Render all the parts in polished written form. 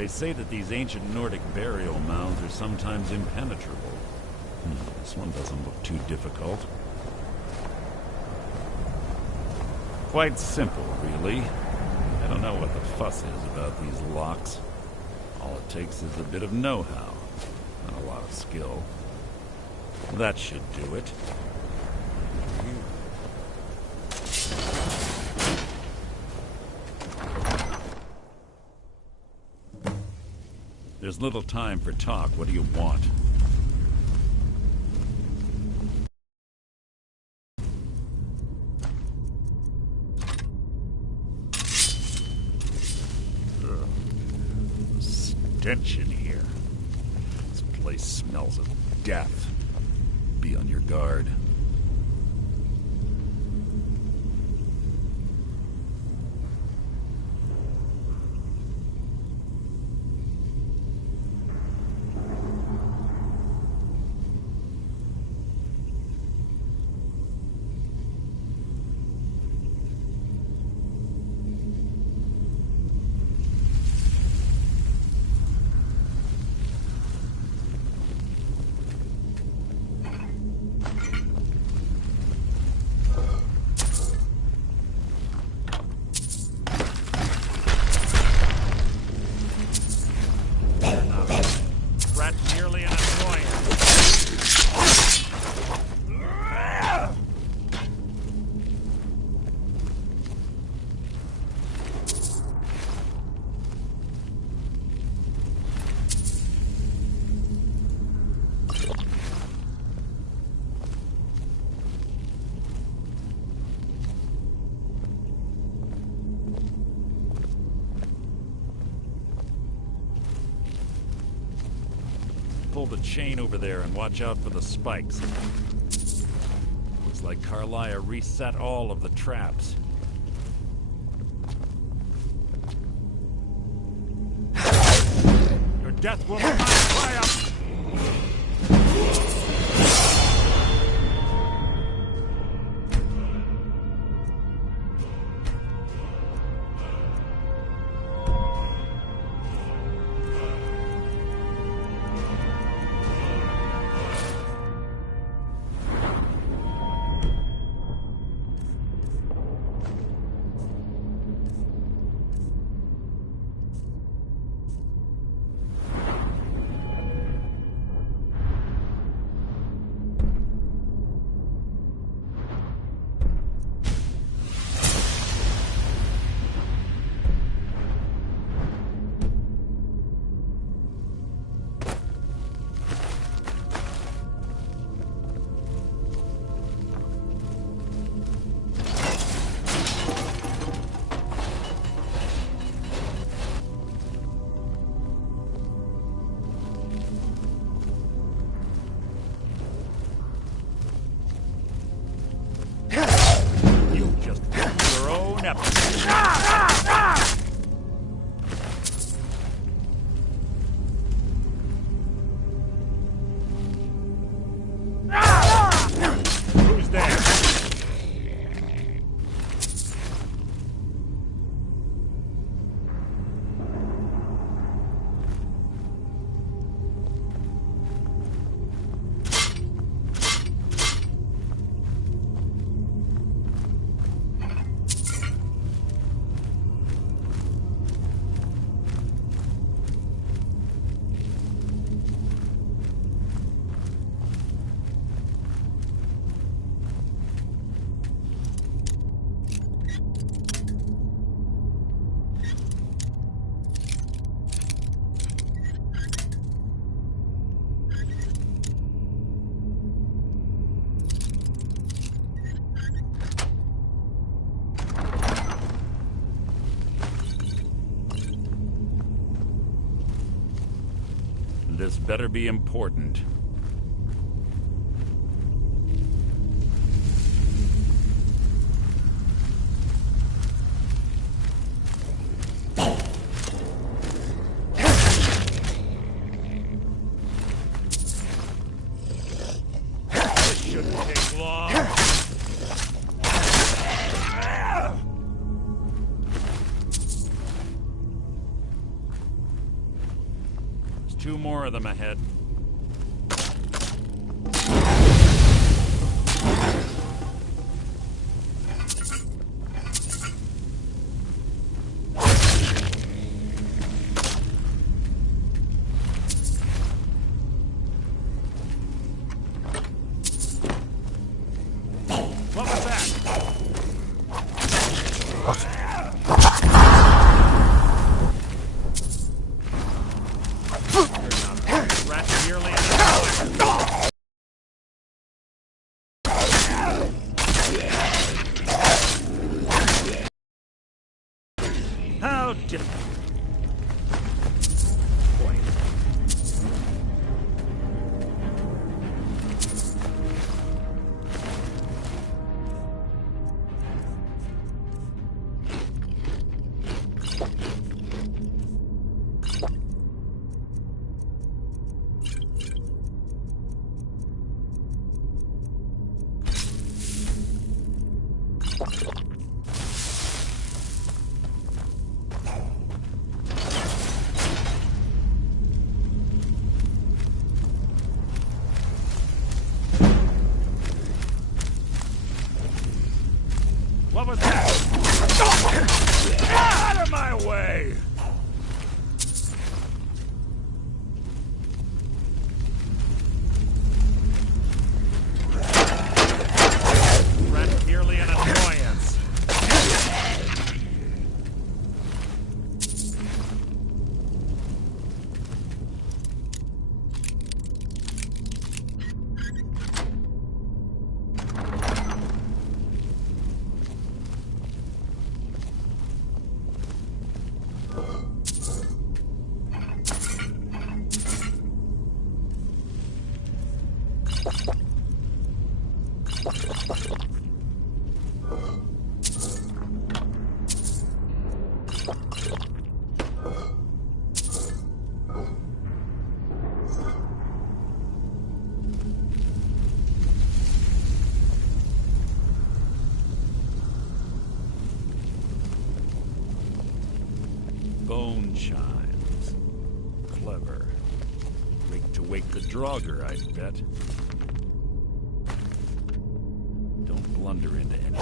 They say that these ancient Nordic burial mounds are sometimes impenetrable. This one doesn't look too difficult. Quite simple, really. I don't know what the fuss is about these locks. All it takes is a bit of know-how, and a lot of skill. That should do it. There's little time for talk. What do you want? Stench in here. This place smells of death. Be on your guard. Pull the chain over there and watch out for the spikes. Looks like Carlia reset all of the traps. Your death will be my triumph! This better be important. This shouldn't take long. more of them ahead. What was that? Rat nearly how did What was that? Out of my way! Rat merely an annoyance. Bone chimes. Clever. Rigged to wake the Draugr, I bet. Don't blunder into anything.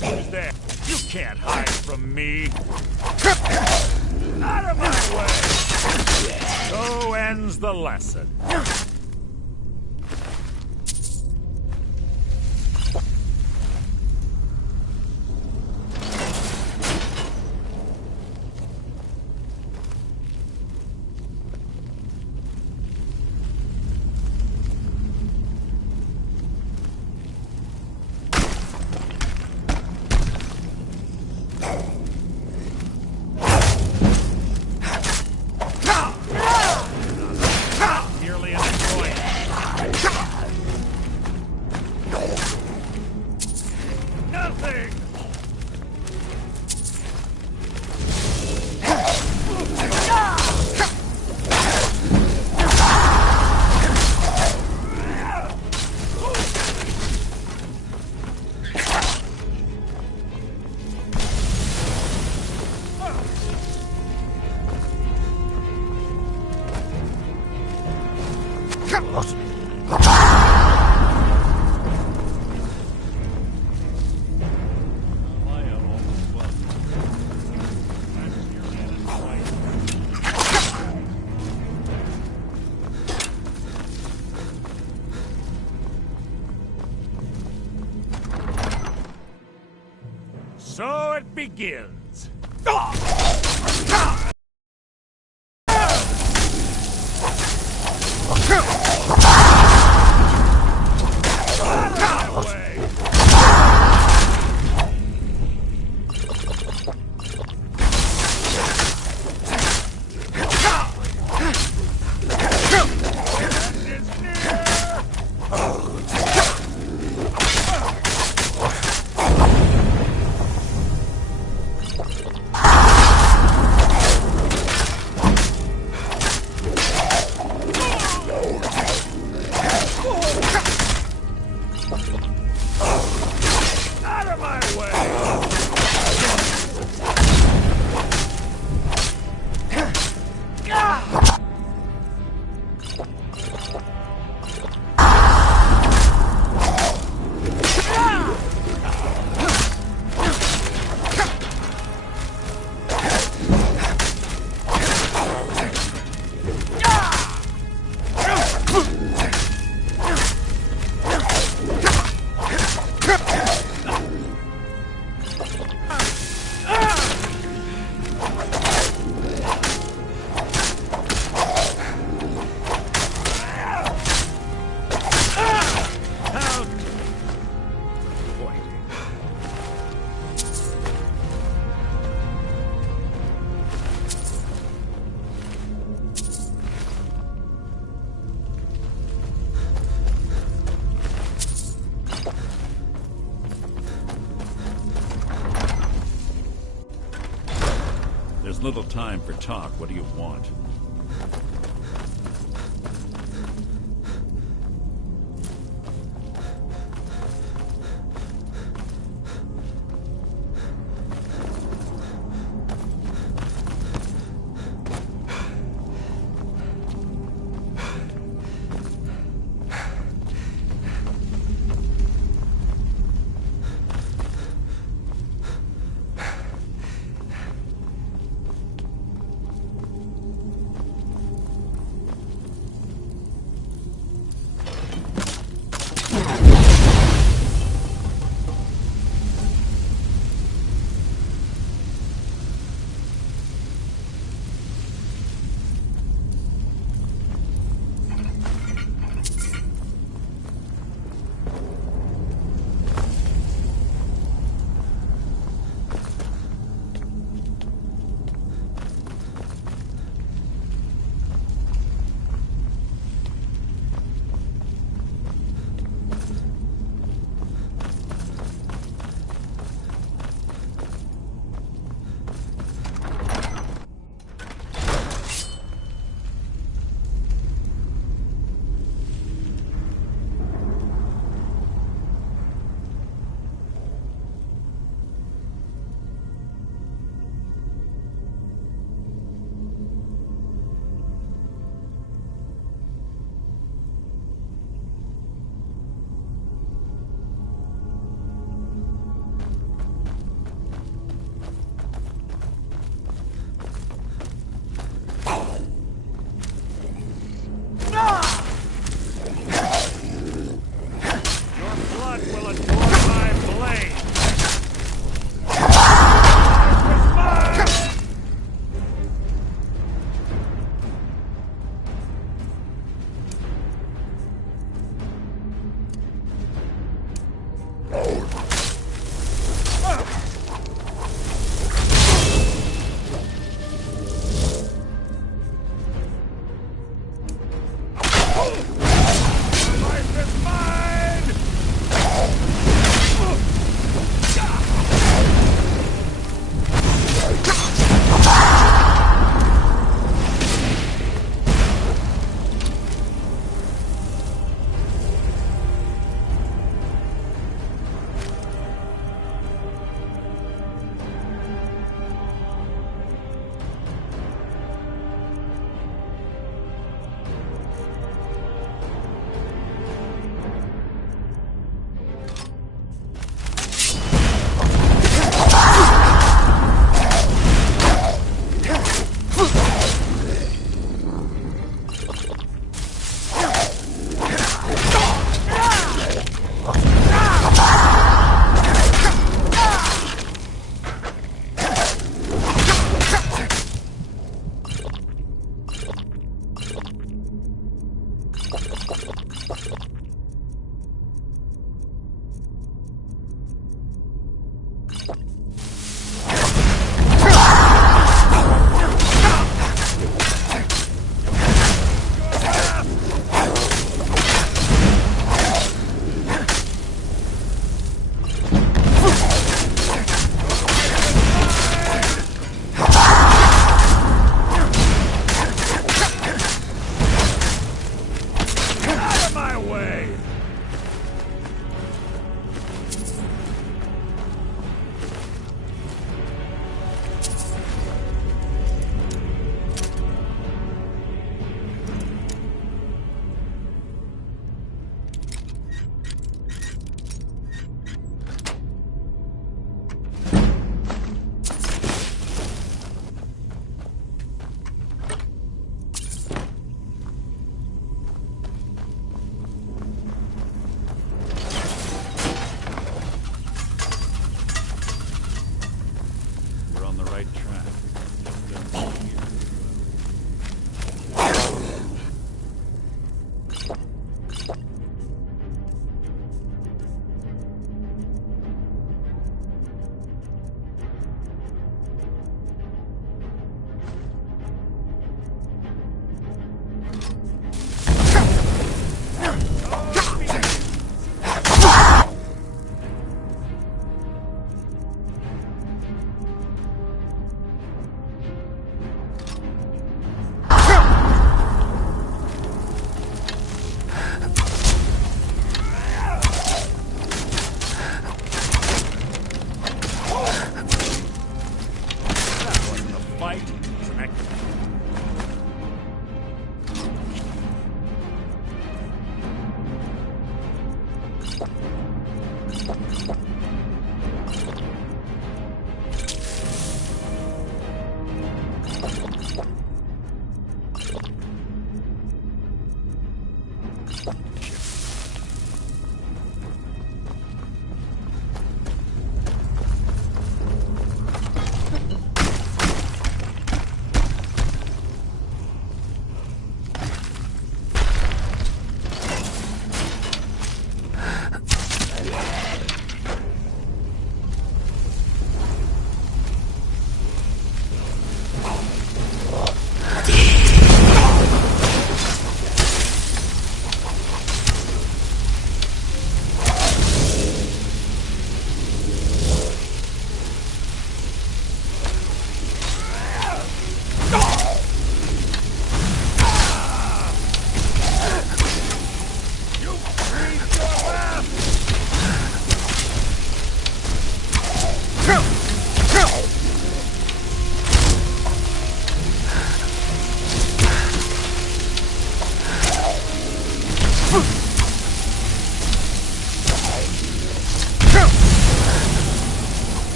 Who's there? You can't hide from me! Out of my way! So ends the lesson. So it begins. There's little time for talk. What do you want?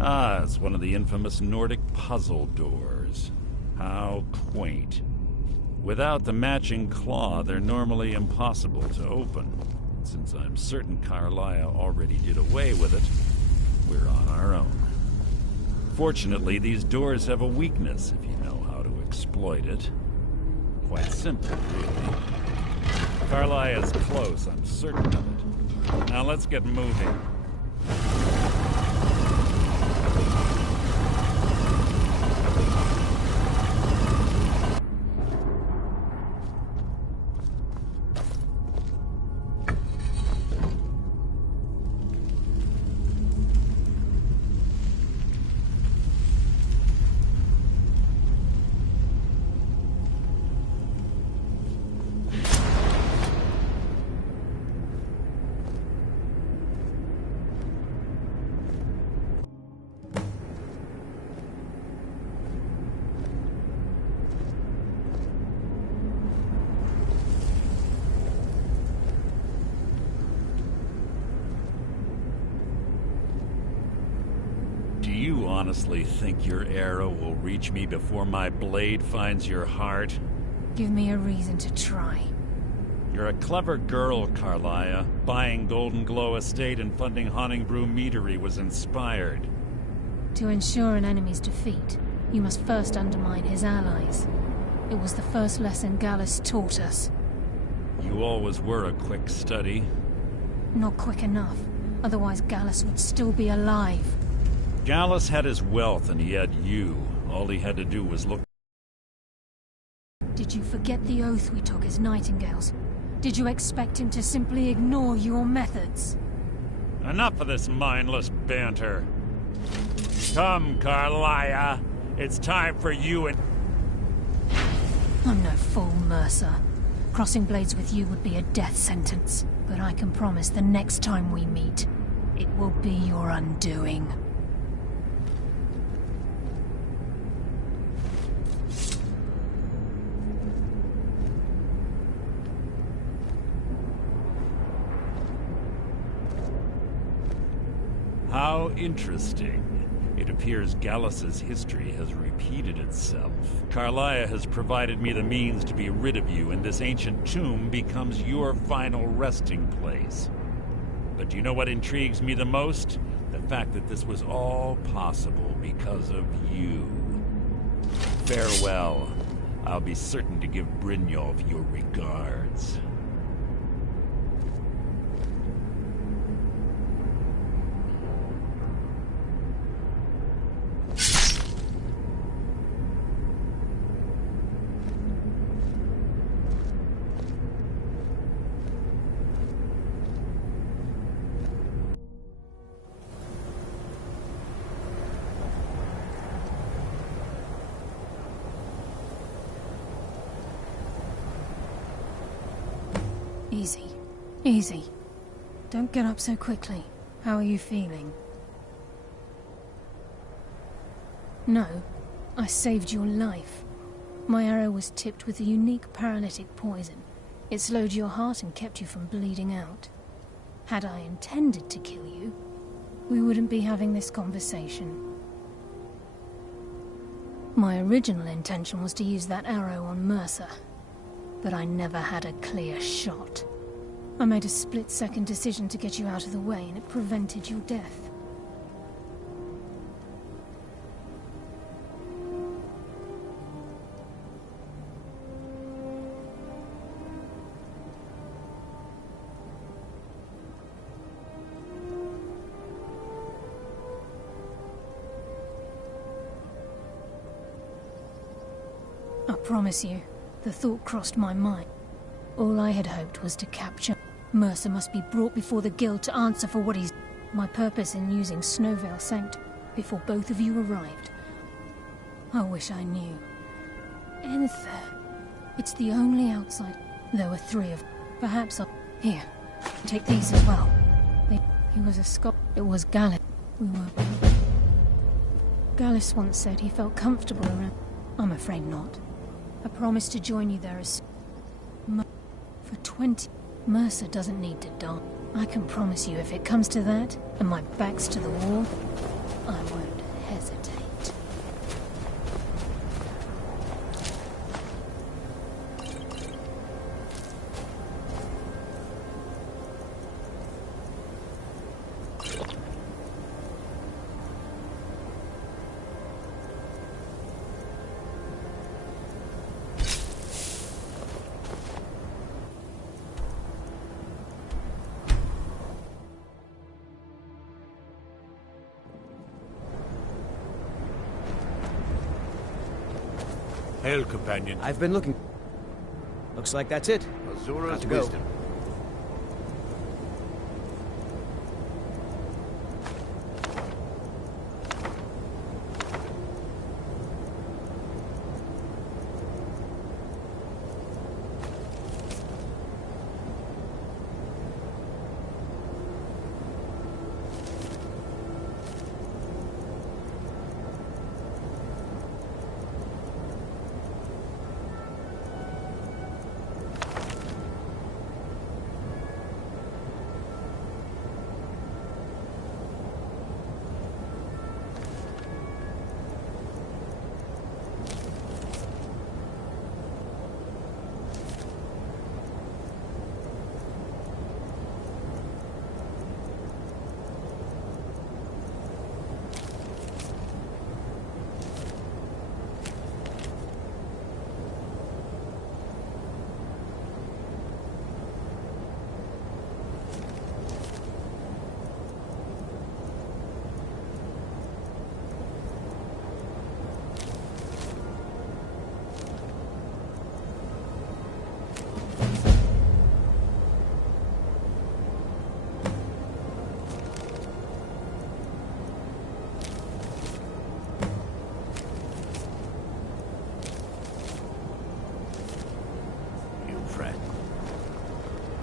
Ah, it's one of the infamous Nordic puzzle doors. How quaint. Without the matching claw, they're normally impossible to open. Since I'm certain Carlia already did away with it, we're on our own. Fortunately, these doors have a weakness if you know how to exploit it. Quite simple, really. Carlia is close, I'm certain of it. Now let's get moving. Do you honestly think your arrow will reach me before my blade finds your heart? Give me a reason to try. You're a clever girl, Carlia. Buying Golden Glow Estate and funding Honningbrew Meadery was inspired. To ensure an enemy's defeat, you must first undermine his allies. It was the first lesson Gallus taught us. You always were a quick study. Not quick enough. Otherwise Gallus would still be alive. Gallus had his wealth and he had you. All he had to do was look. Did you forget the oath we took as Nightingales? Did you expect him to simply ignore your methods? Enough of this mindless banter. Come, Carlia. It's time for you and... I'm no fool, Mercer. Crossing blades with you would be a death sentence. But I can promise the next time we meet, it will be your undoing. How interesting. It appears Gallus's history has repeated itself. Carlia has provided me the means to be rid of you, and this ancient tomb becomes your final resting place. But do you know what intrigues me the most? The fact that this was all possible because of you. Farewell. I'll be certain to give Brynjolf your regards. Easy. Easy. Don't get up so quickly. How are you feeling? No. I saved your life. My arrow was tipped with a unique paralytic poison. It slowed your heart and kept you from bleeding out. Had I intended to kill you, we wouldn't be having this conversation. My original intention was to use that arrow on Mercer, but I never had a clear shot. I made a split-second decision to get you out of the way, and it prevented your death. I promise you, the thought crossed my mind. All I had hoped was to capture. Mercer must be brought before the guild to answer for what he's... My purpose in using Snowveil sank before both of you arrived. I wish I knew. Enther. It's the only outside. There were 3 of... Perhaps I'll... Here. Take these as well. He was a Scot. It was Gallus. We were... Gallus once said he felt comfortable around... I'm afraid not. I promised to join you there as... For 20... Mercer doesn't need to die. I can promise you if it comes to that, and my back's to the wall, I won't hesitate. Hail, companion. I've been looking. Looks like that's it. Azura's Got to go. wisdom.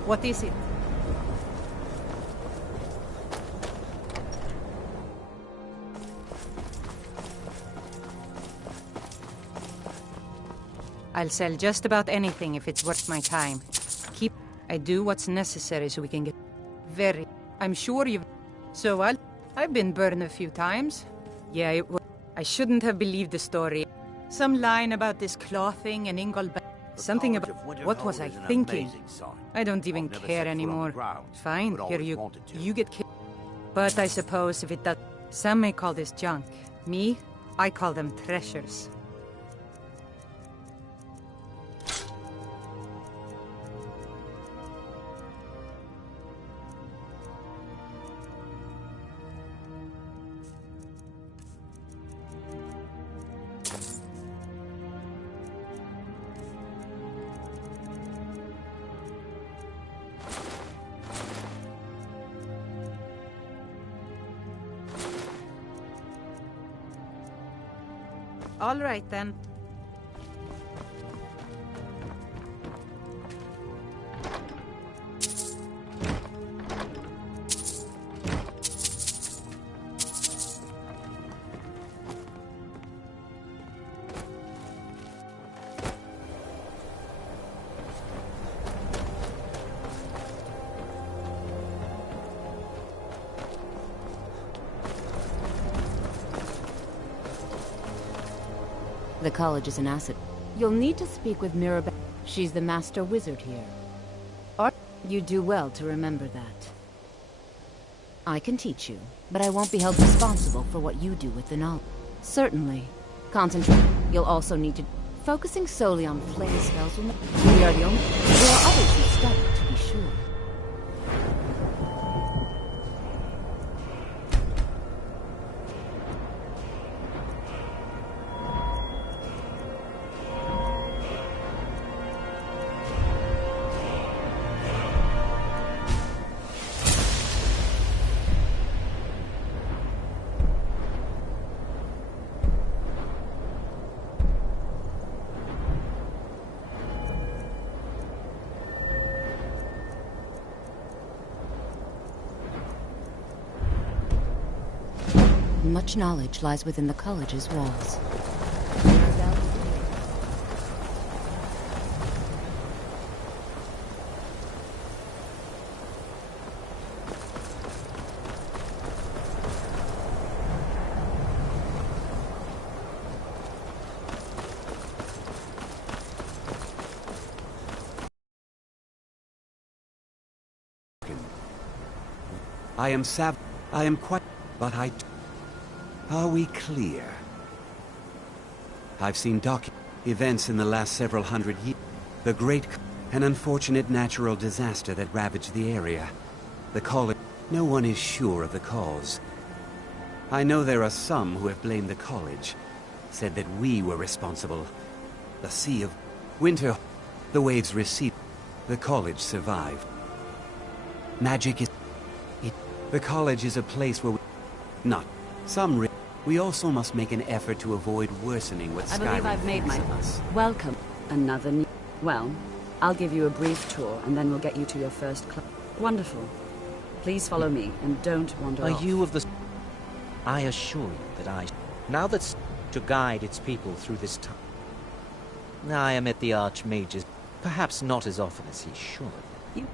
What is it? I'll sell just about anything if it's worth my time. I do what's necessary so we can get... I'm sure you've... So I've been burned a few times. Yeah, I shouldn't have believed the story. Some line about this clothing and Ingolb... Something about... What was I thinking? I don't even care anymore. Fine, here you get killed. But I suppose if it does... Some may call this junk. Me, I call them treasures. All right, then. The college is an asset. You'll need to speak with Mirabelle. She's the master wizard here. You do well to remember that. I can teach you, but I won't be held responsible for what you do with the knowledge. Certainly. Concentrate. You'll also need to... Focusing solely on flame spells will... We are the only... There are others who study, to be sure. Much knowledge lies within the college's walls. I am I am quite... But Are we clear? I've seen events in the last several hundred years. The great... An unfortunate natural disaster that ravaged the area. The college... No one is sure of the cause. I know there are some who have blamed the college. Said that we were responsible. The Sea of... Winter... The waves receded. The college survived. Magic is... The college is a place where we... Not... Some... We also must make an effort to avoid worsening what Skyrim believe I've made thinks my... of us. Welcome. Another new... Well, I'll give you a brief tour, and then we'll get you to your first club. Wonderful. Please follow me, and don't wander off. Are you of the... I assure you that I... Now that's to guide its people through this time. I am at the Archmage's, perhaps not as often as he should. You...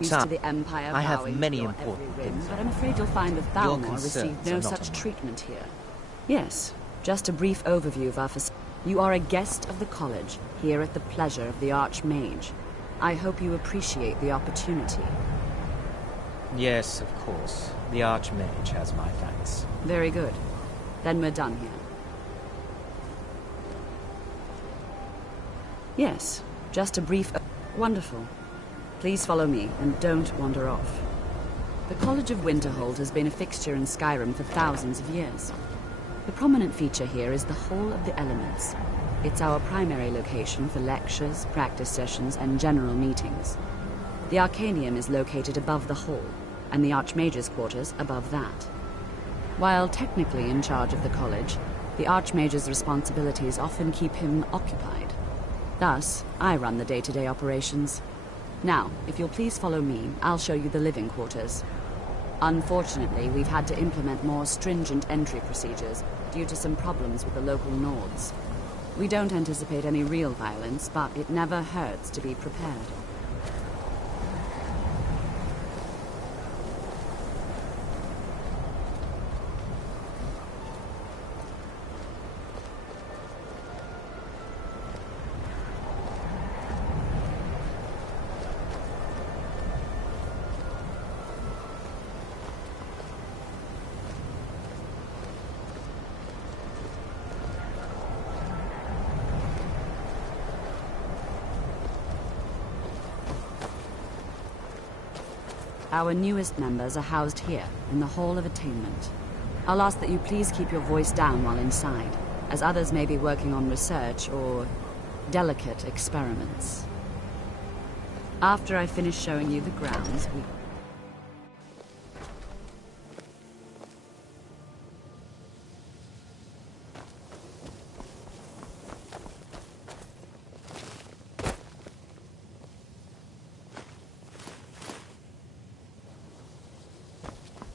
Used to the Empire I have bowing many to your important every whim, things. but I'm afraid you'll find the Thalmor concerns received are no not such on mine. treatment here. Yes, just a brief overview of our facility. You are a guest of the college, here at the pleasure of the Archmage. I hope you appreciate the opportunity. Yes, of course. The Archmage has my thanks. Very good. Then we're done here. Yes, just a brief... Wonderful. Please follow me, and don't wander off. The College of Winterhold has been a fixture in Skyrim for thousands of years. The prominent feature here is the Hall of the Elements. It's our primary location for lectures, practice sessions, and general meetings. The Arcanium is located above the hall, and the Archmage's quarters above that. While technically in charge of the college, the Archmage's responsibilities often keep him occupied. Thus, I run the day-to-day operations. Now, if you'll please follow me, I'll show you the living quarters. Unfortunately, we've had to implement more stringent entry procedures due to some problems with the local Nords. We don't anticipate any real violence, but it never hurts to be prepared. Our newest members are housed here, in the Hall of Attainment. I'll ask that you please keep your voice down while inside, as others may be working on research or delicate experiments. After I finish showing you the grounds, we...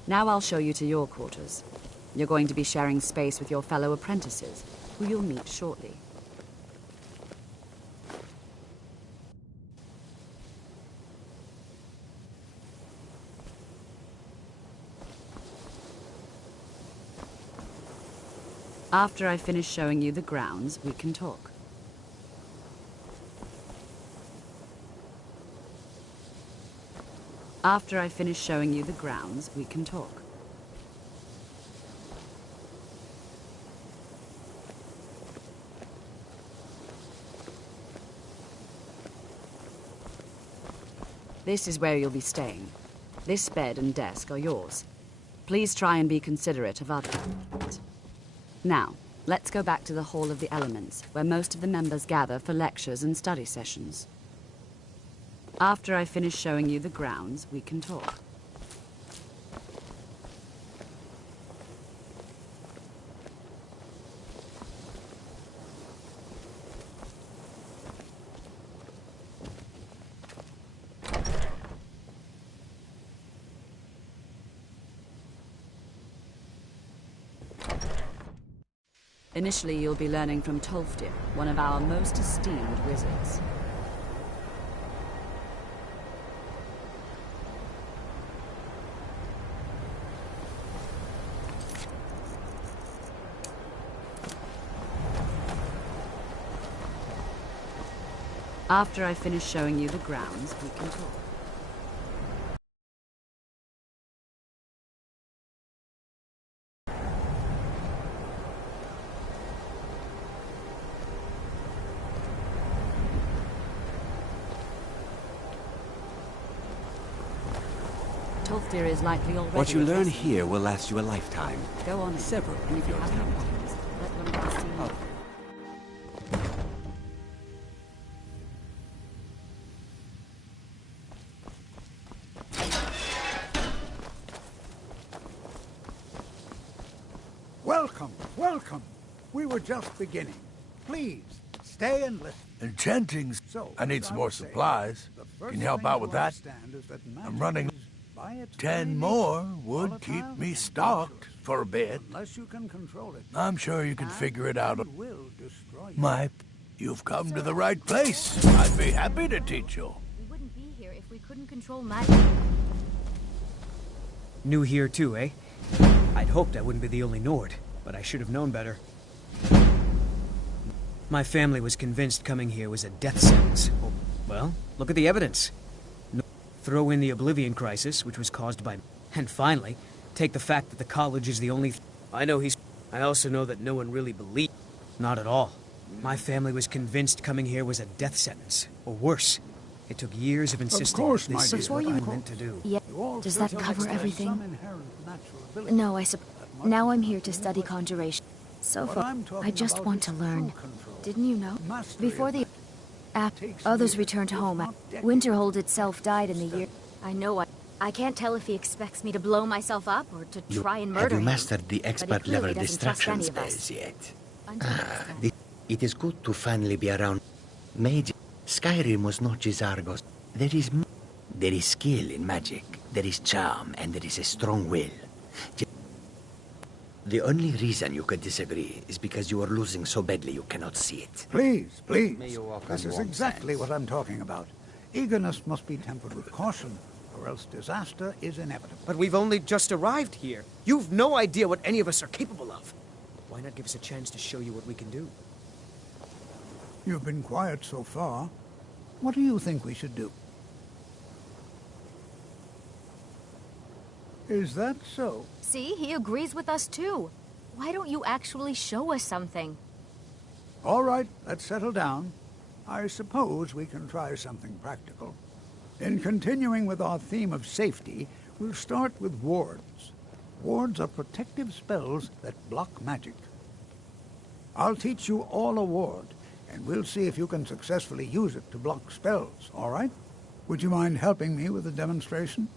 Now I'll show you to your quarters. You're going to be sharing space with your fellow apprentices, who you'll meet shortly. After I finish showing you the grounds, we can talk. After I finish showing you the grounds, we can talk. This is where you'll be staying. This bed and desk are yours. Please try and be considerate of others. Now, let's go back to the Hall of the Elements, where most of the members gather for lectures and study sessions. After I finish showing you the grounds, we can talk. Initially, you'll be learning from Tolfdir, one of our most esteemed wizards. After I finish showing you the grounds, we can talk. Tolfdir is likely already. What you learn here will last you a lifetime. Go on. Several And if of you your have any talents. questions, let one of us see you. Welcome, welcome. We were just beginning. Please, stay and listen. Enchanting's... So, I need as some I more was saying, supplies. the first Can you help thing out to with that? understand is that I'm magic running is, by its very 10 nature, more would keep volatile me and stocked dangerous. for a bit. Unless you can control it. I'm sure you can figure it out. And will destroy you. You've come to the right place. I'd be happy to teach you. We wouldn't be here if we couldn't control magic. New here too, eh? I'd hoped I wouldn't be the only Nord, but I should have known better. My family was convinced coming here was a death sentence. Well, look at the evidence. Throw in the Oblivion Crisis, which was caused by... And finally, take the fact that the college is the only... I also know that no one really believed... Not at all. My family was convinced coming here was a death sentence, or worse. It took years of insisting course, that my this dear. is what I meant to do. Yeah. You all Does feel that cover like there's everything? some inherent natural ability. No, now I'm here to Much study less- conjuration. So What far, I'm talking I just about want is to true learn. control. Didn't you know? Mastery Before of the magic. Takes others years, returned if home, not decades. Winterhold itself died in the year. I know I can't tell if he expects me to blow myself up or to try and murder Have you him. mastered the But he expert clearly level doesn't trust distraction any of us. spells yet? Until next time. It is good to finally be around. Mage, Skyrim was not just Argos. There is skill in magic, there is charm, and there is a strong will. The only reason you could disagree is because you are losing so badly you cannot see it. Please, please. May you walk This on is warm exactly sands. what I'm talking about. Eagerness must be tempered with caution, or else disaster is inevitable. But we've only just arrived here. You've no idea what any of us are capable of. Why not give us a chance to show you what we can do? You've been quiet so far. What do you think we should do? Is that so? See, he agrees with us too. Why don't you actually show us something? All right, let's settle down. I suppose we can try something practical. In continuing with our theme of safety, we'll start with wards. Wards are protective spells that block magic. I'll teach you all a ward, and we'll see if you can successfully use it to block spells, all right? Would you mind helping me with the demonstration?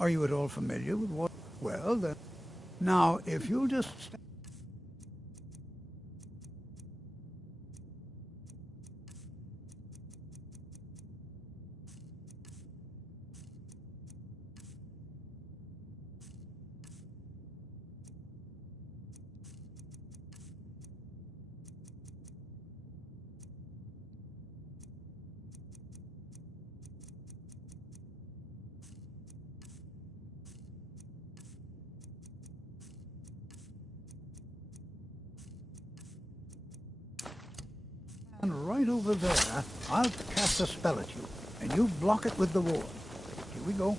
Are you at all familiar with what? Well, then... Now, if you'll just... And right over there, I'll cast a spell at you, and you block it with the ward. Here we go.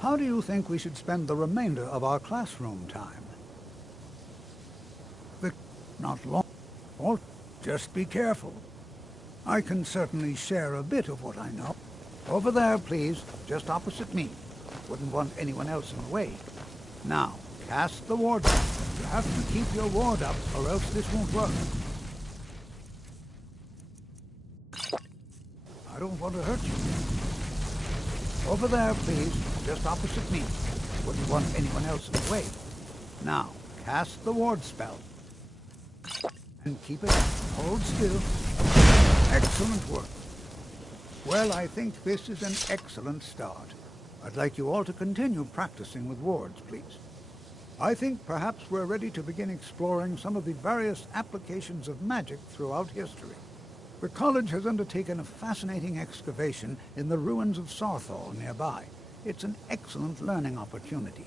How do you think we should spend the remainder of our classroom time? Not long. Or just be careful. I can certainly share a bit of what I know. Over there, please, just opposite me. Wouldn't want anyone else in the way. Now, cast the ward. You have to keep your ward up, or else this won't work. I don't want to hurt you. Over there, please, just opposite me. Wouldn't want anyone else in the way. Now, cast the ward spell. And keep it. Hold still. Excellent work. Well, I think this is an excellent start. I'd like you all to continue practicing with wards, please. I think perhaps we're ready to begin exploring some of the various applications of magic throughout history. The college has undertaken a fascinating excavation in the ruins of Sarthal nearby. It's an excellent learning opportunity.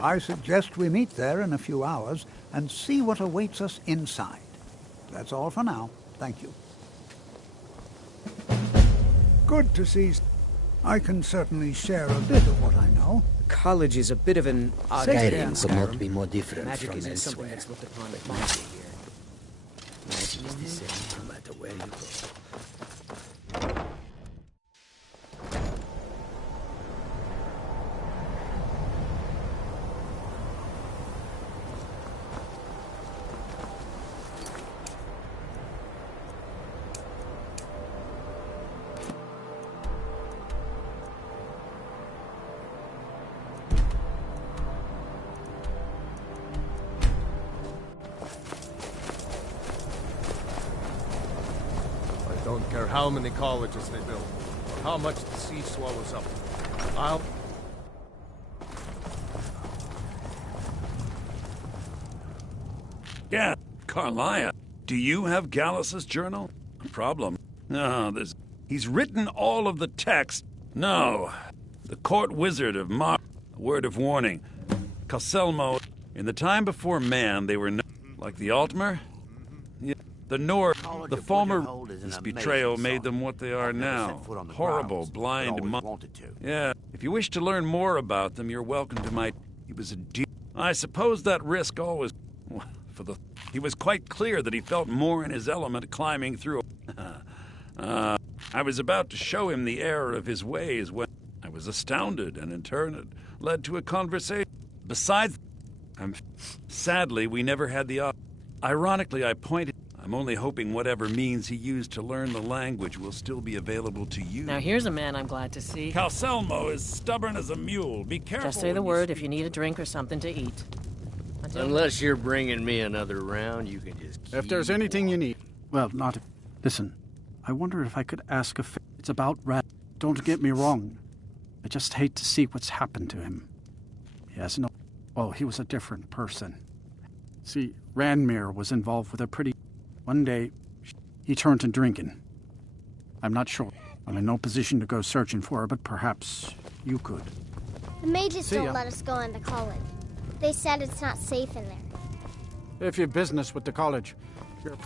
I suggest we meet there in a few hours and see what awaits us inside. That's all for now. Thank you. Good to see. I can certainly share a bit of what I know. College is a bit of an odd Skyrim thing, could not be more different Magic from isn't something elsewhere. that's looked upon admiringly here. Magic is the same no matter where you go. I don't care how many colleges they build, or how much the sea swallows up. I'll... Yeah, Carlia, do you have Gallus's journal? A problem? No, he's written all of the text. No, the court wizard of Mar... A word of warning. Calselmo, in the time before man, they were like the Altmer. Yeah, the Nord, the former... This betrayal made them what they are now. Horrible, blind... Yeah, if you wish to learn more about them, you're welcome to my... He was a deep... I suppose that risk always... He was quite clear that he felt more in his element climbing through. I was about to show him the error of his ways when I was astounded, and in turn it led to a conversation. Besides, sadly, we never had the Ironically, I pointed. I'm only hoping whatever means he used to learn the language will still be available to you. Now here's a man I'm glad to see. Calselmo is stubborn as a mule. Be careful. Just say the word if you need a drink or something to eat. Unless you're bringing me another round, you can just keep... If there's anything you need... Well, not... Listen, I wonder if I could ask a favor. It's about Rad. Don't get me wrong. I just hate to see what's happened to him. He has no... Well, he was a different person. See, Ranmir was involved with a pretty... One day, he turned to drinking. I'm not sure. I'm in no position to go searching for her, but perhaps you could. The mages don't let us go into college. They said it's not safe in there. If you have business with the college, you're...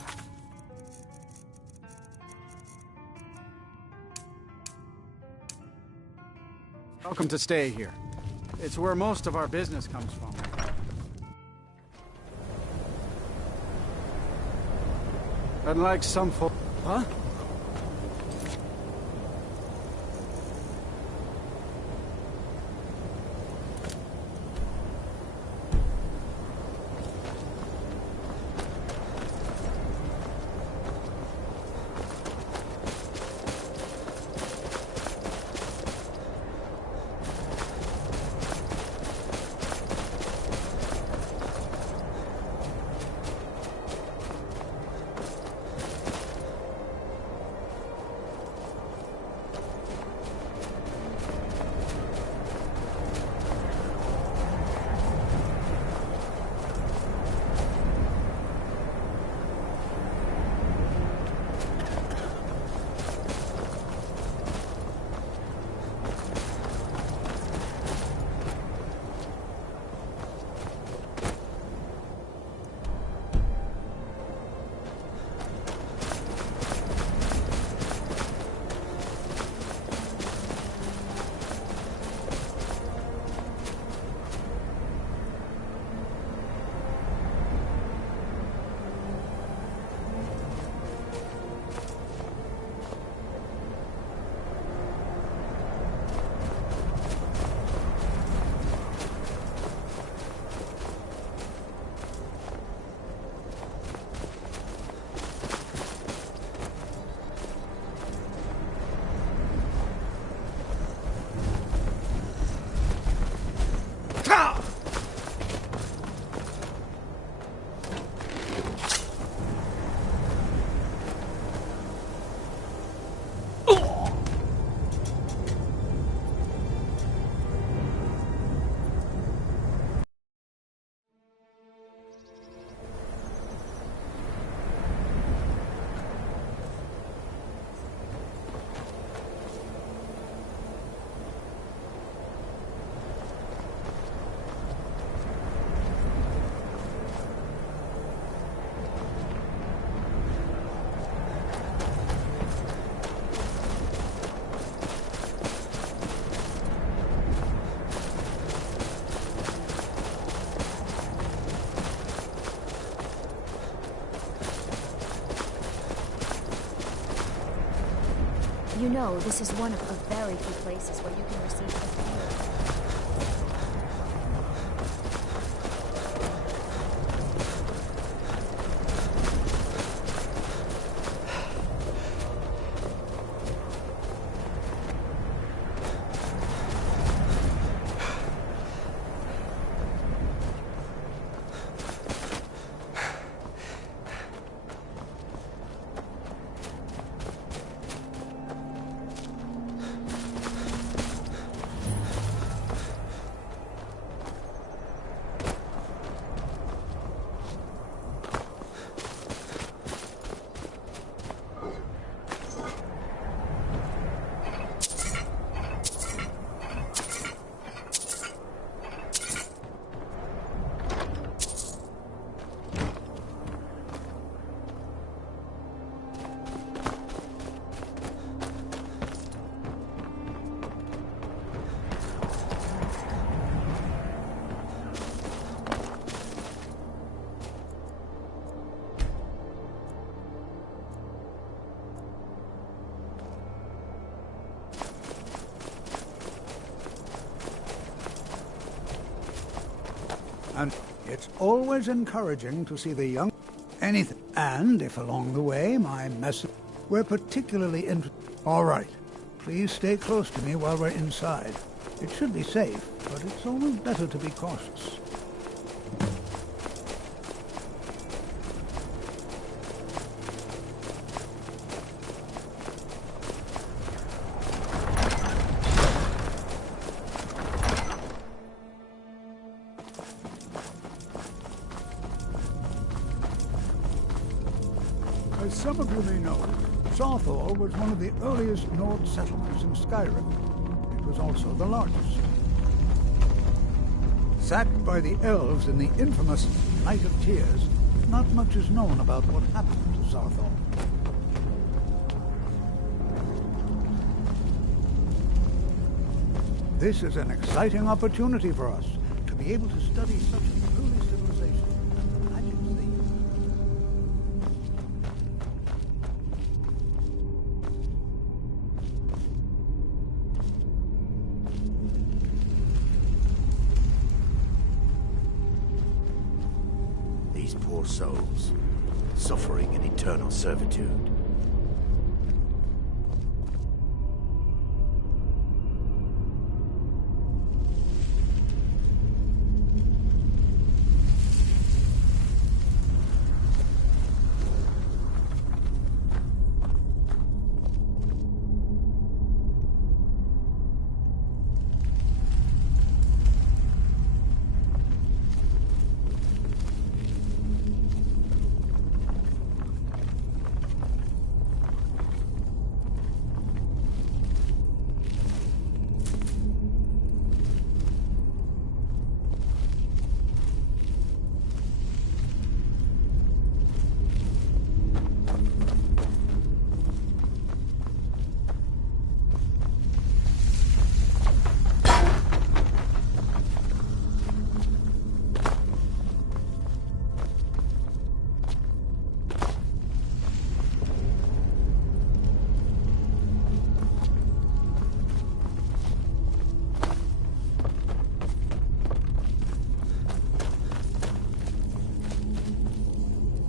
welcome to stay here. It's where most of our business comes from. Unlike some folk... Huh? You know, this is one of the very few places where you can receive first aid. And it's always encouraging to see the young anything. And if along the way my message we're particularly interested. All right. Please stay close to me while we're inside. It should be safe, but it's always better to be cautious. As some of you may know, Sarthor was one of the earliest Nord settlements in Skyrim. It was also the largest. Sacked by the elves in the infamous Night of Tears, not much is known about what happened to Sarthor. This is an exciting opportunity for us to be able to study such an early civilization. These poor souls, suffering in eternal servitude.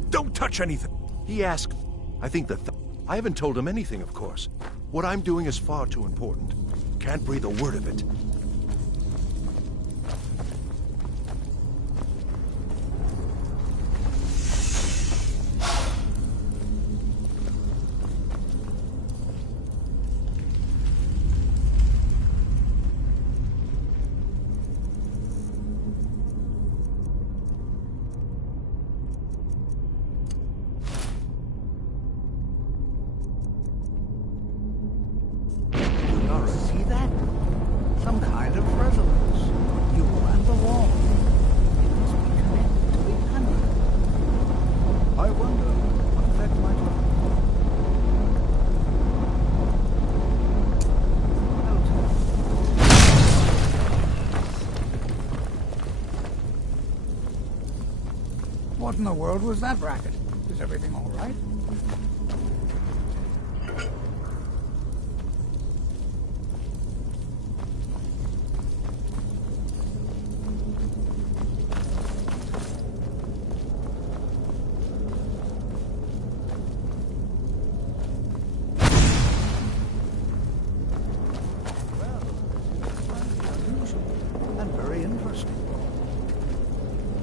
Don't touch anything! He asked. I think I haven't told him anything, of course. What I'm doing is far too important. Can't breathe a word of it. See that? Some kind of resonance. You and the wall. It must be connected to the amulet. I wonder what effect might have. What in the world was that racket? Is everything all right?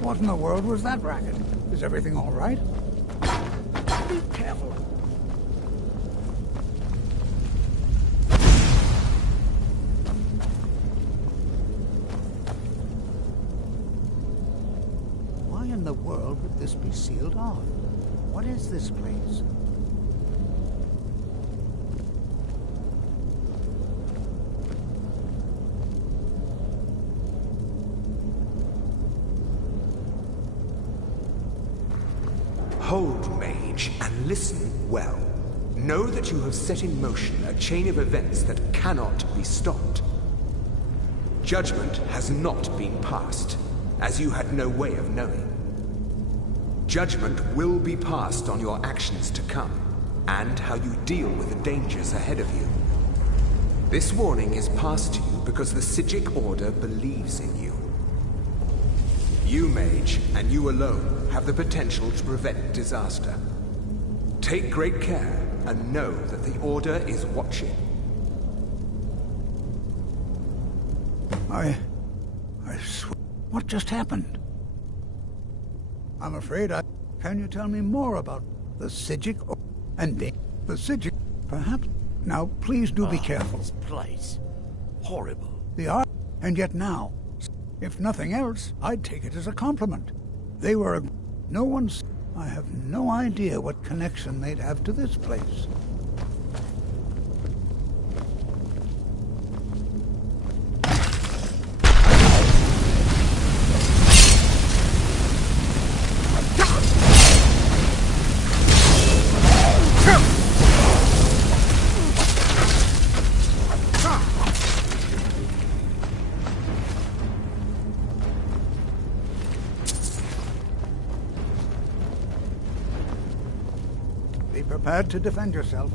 What in the world was that racket? Is everything all right? Be careful. Why in the world would this be sealed off? What is this place? Hold, mage, and listen well. Know that you have set in motion a chain of events that cannot be stopped. Judgment has not been passed, as you had no way of knowing. Judgment will be passed on your actions to come, and how you deal with the dangers ahead of you. This warning is passed to you because the Psijic Order believes in you. You, mage, and you alone, have the potential to prevent disaster. Take great care, and know that the Order is watching. I swear. What just happened? I'm afraid I... Can you tell me more about the Psijic and the Psijic, perhaps? Now, please do be careful. This place. Horrible. The art, and yet now, if nothing else, I'd take it as a compliment. They were... No one's... I have no idea what connection they'd have to this place. Be prepared to defend yourself.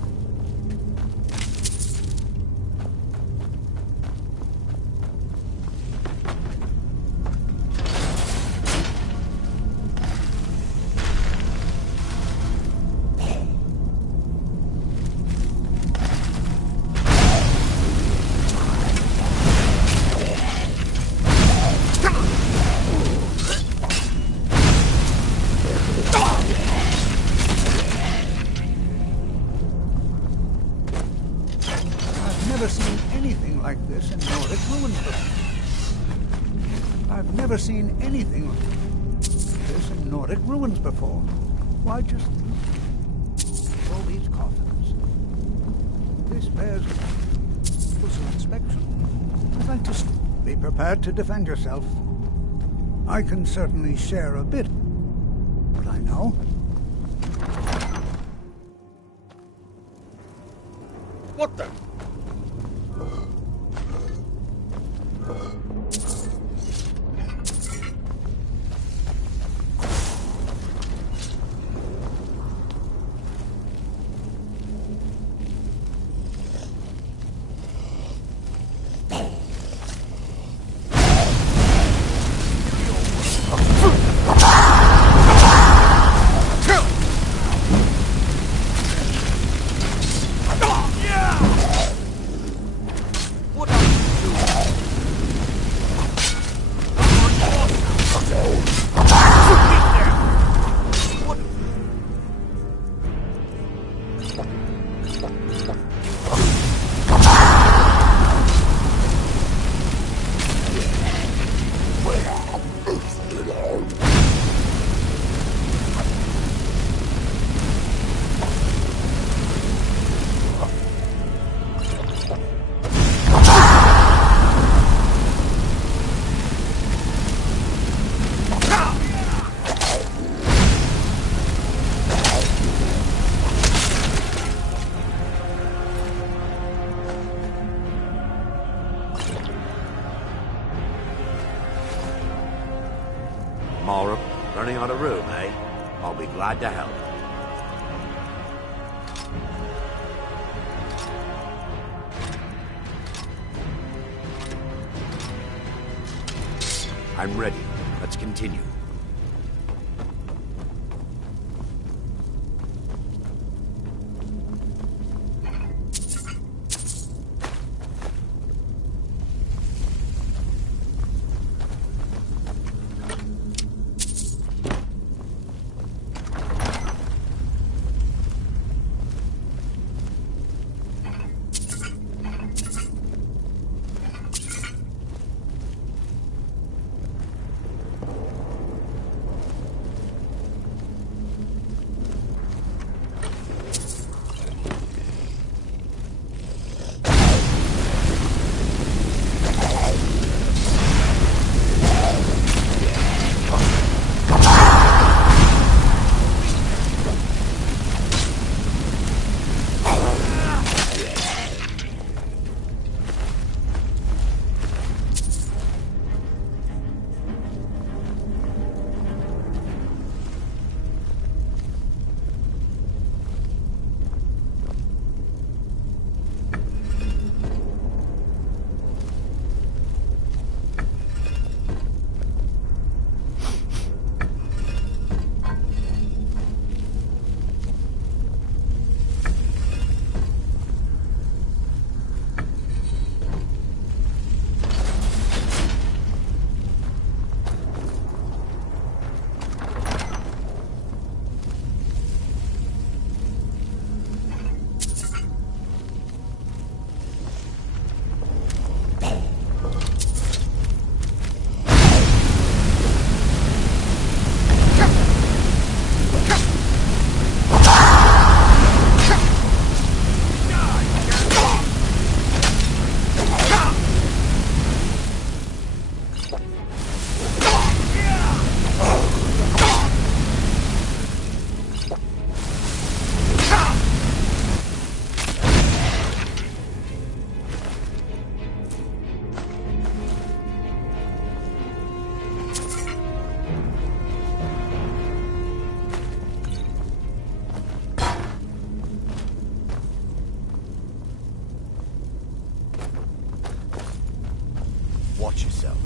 I've never seen anything like this in Nordic ruins before. Why just all these coffins? This bears closer inspection. I'd like to be prepared to defend yourself. I can certainly share a bit, but I know. What the? Running out of room, eh? I'll be glad to help. I'm ready. Let's continue. Watch yourself.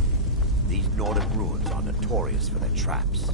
These Nordic ruins are notorious for their traps.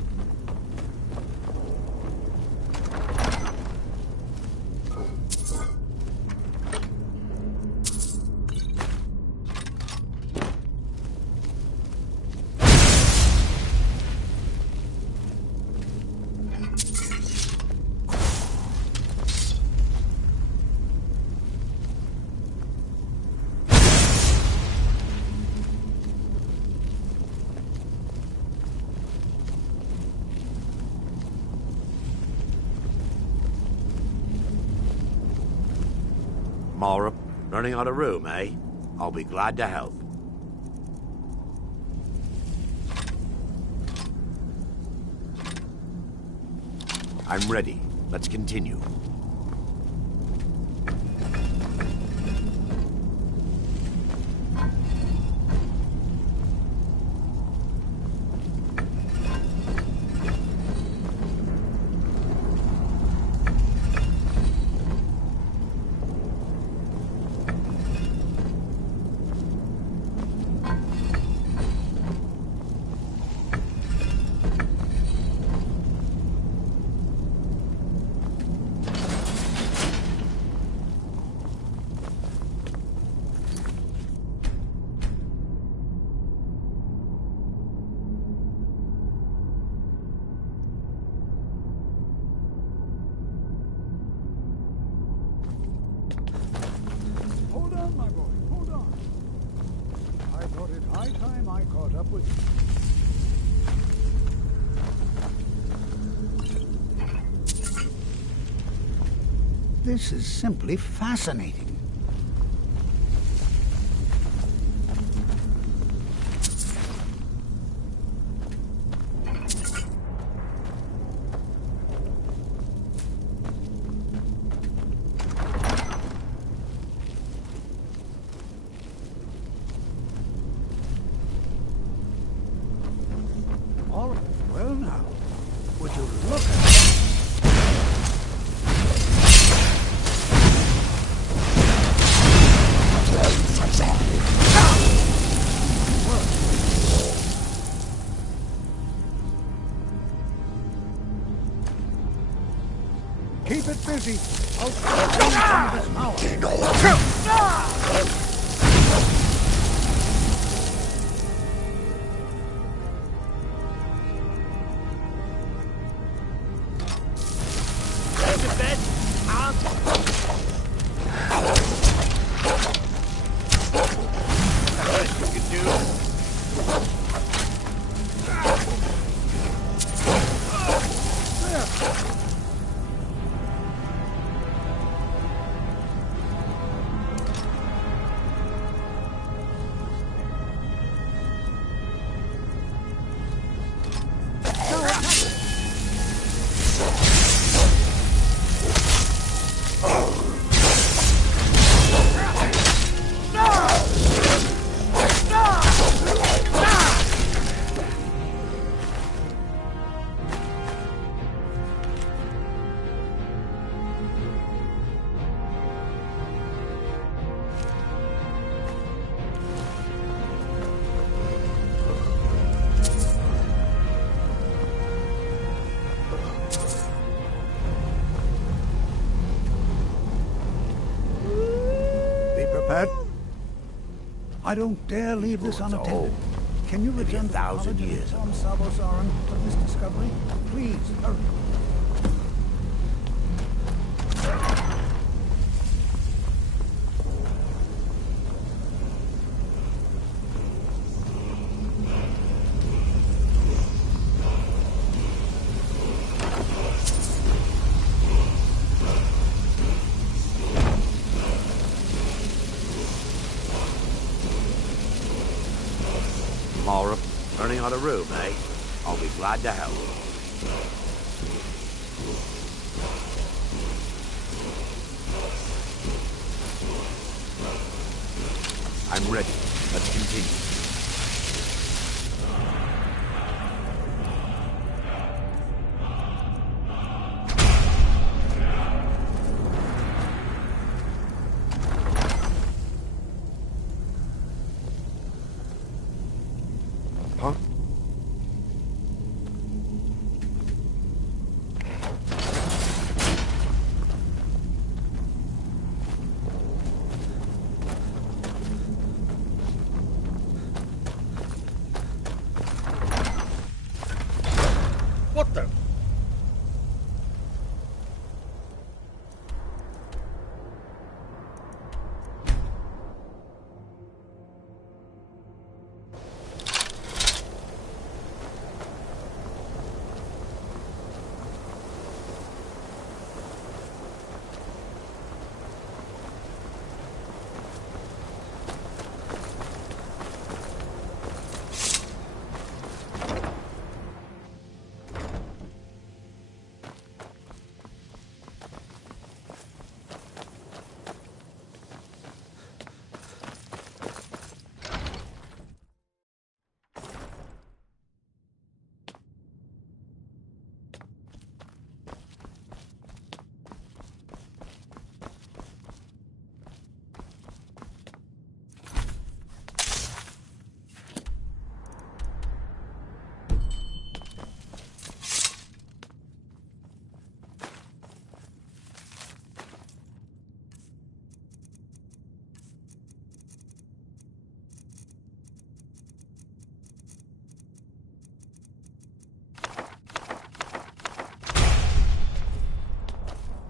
Mara, running out of room, eh? I'll be glad to help. I'm ready. Let's continue. Hold on, my boy, hold on. I thought it high time I caught up with you. This is simply fascinating. All right, well now, would you look at keep it busy. I'll start this power. I don't dare leave this unattended. Can you return to 1,000 years Tom Sabo-Saran for this discovery? Please, hurry. Mara, running out of room, eh? I'll be glad to help. I'm ready. Let's continue. Huh? What the?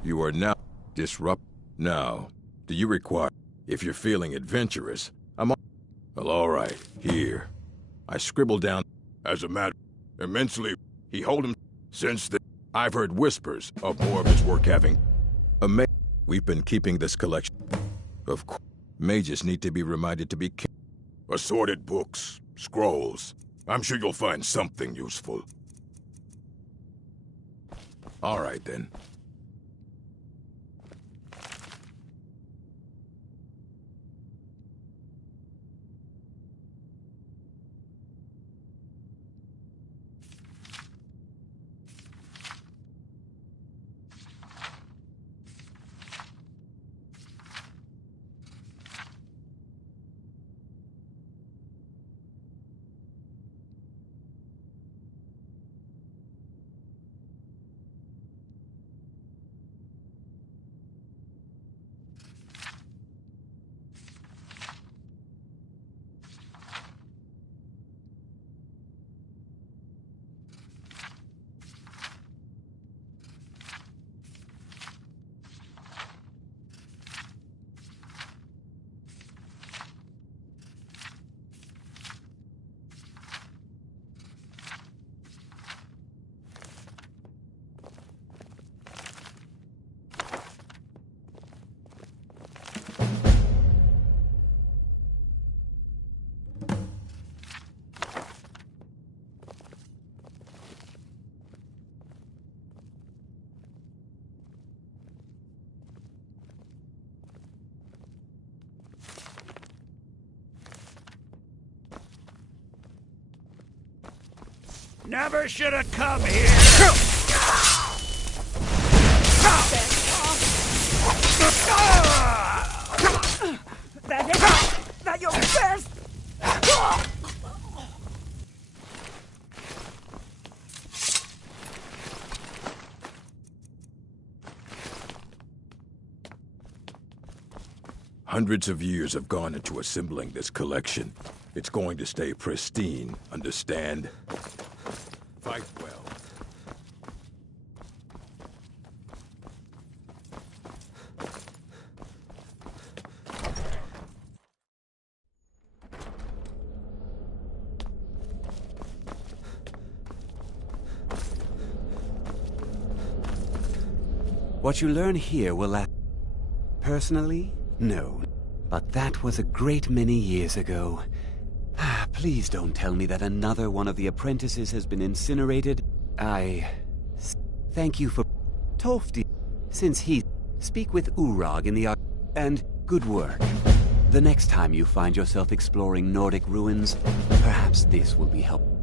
You are now disrupt. Now, do you require? If you're feeling adventurous, I'm on. Well, all right. Here, I scribbled down. As a matter, immensely, he hold him. Since then, I've heard whispers of more of his work having. We've been keeping this collection. Of course, mages need to be reminded to be. Assorted books, scrolls. I'm sure you'll find something useful. All right then. Never should have come here! That your best! Hundreds of years have gone into assembling this collection. It's going to stay pristine, understand? Fight well. What you learn here will last. Personally, no. But that was a great many years ago. Please don't tell me that another one of the apprentices has been incinerated. Thank you for... Tofti, since he... Speak with Urag in the... And good work. The next time you find yourself exploring Nordic ruins, perhaps this will be helpful.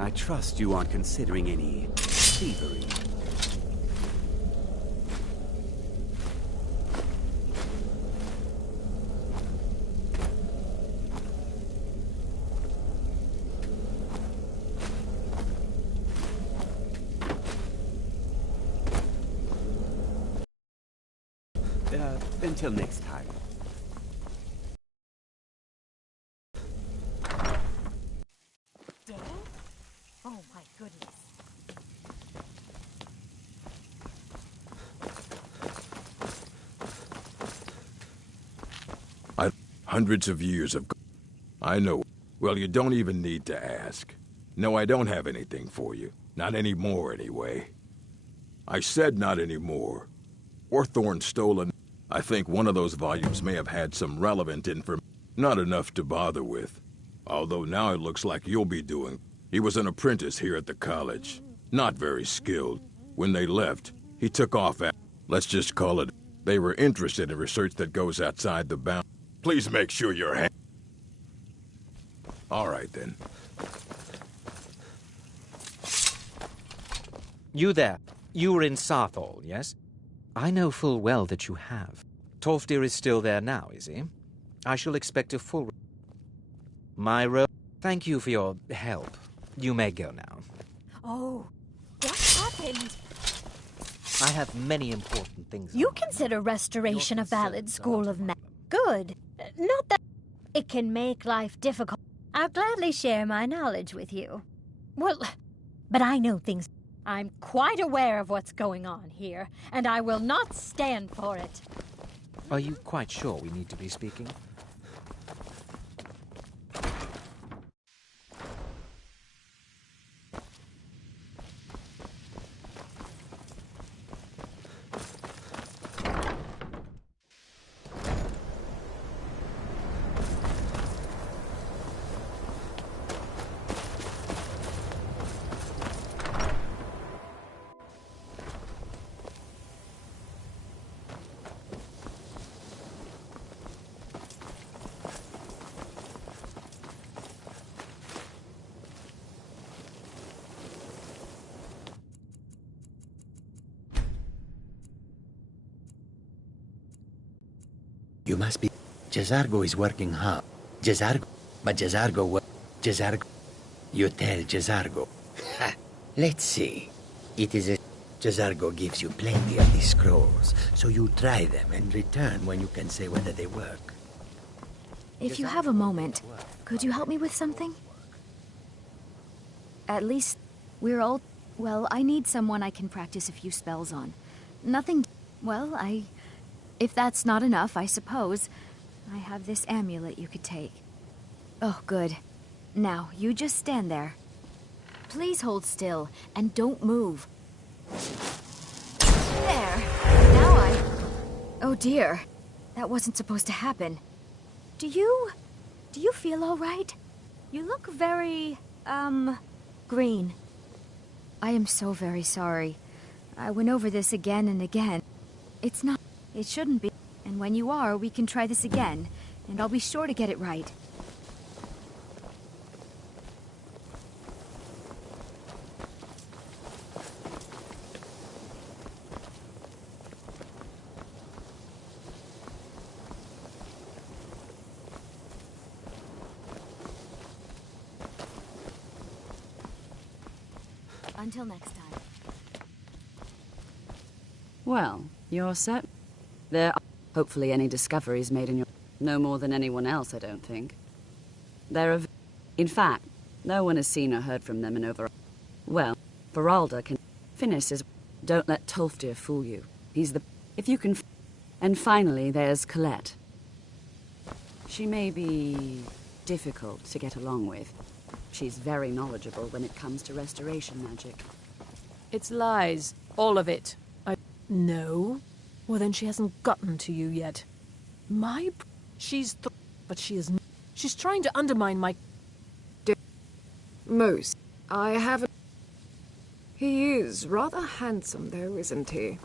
I trust you aren't considering any thievery. Until next time. Oh my goodness. Hundreds of years of... I know. Well, you don't even need to ask. No, I don't have anything for you. Not anymore, anyway. I said not anymore. Orthorn stole an... I think one of those volumes may have had some relevant information. Not enough to bother with. Although now it looks like you'll be doing... He was an apprentice here at the college. Not very skilled. When they left, he took off at... Let's just call it... They were interested in research that goes outside the bound... Please make sure your hand... All right, then. You there. You're in Sarthal, yes? I know full well that you have. Tolfdir is still there now, is he? I shall expect a full... Myro, thank you for your help. You may go now. Oh, what happened? I have many important things. You consider restoration a valid school of magic. Good. Not that it can make life difficult. I'll gladly share my knowledge with you. Well, but I know things. I'm quite aware of what's going on here, and I will not stand for it. Are you quite sure we need to be speaking? You must be... Jazargo is working hard. Jazargo... You tell Jazargo. Ha! Let's see. It is a... Jazargo gives you plenty of these scrolls, so you try them and return when you can say whether they work. If you have a moment, could you help me with something? At least, we're all... Well, I need someone I can practice a few spells on. Nothing... Well, If that's not enough, I suppose I have this amulet you could take. Oh, good. Now, you just stand there. Please hold still, and don't move. There. Now Oh dear. That wasn't supposed to happen. Do you feel all right? You look very, green. I am so very sorry. I went over this again and again. It's not... It shouldn't be. And when you are, we can try this again, and I'll be sure to get it right. Until next time. Well, you're set. There are hopefully any discoveries made in your... No more than anyone else, I don't think. There are... In fact, no one has seen or heard from them in over... Well, Feralda can... Finis is... Don't let Tolfdir fool you. He's the... If you can... And finally, there's Colette. She may be... difficult to get along with. She's very knowledgeable when it comes to restoration magic. It's lies. All of it. No? Well, then she hasn't gotten to you yet. She's... But she is... She's trying to undermine my... Most. I haven't... He is rather handsome, though, isn't he?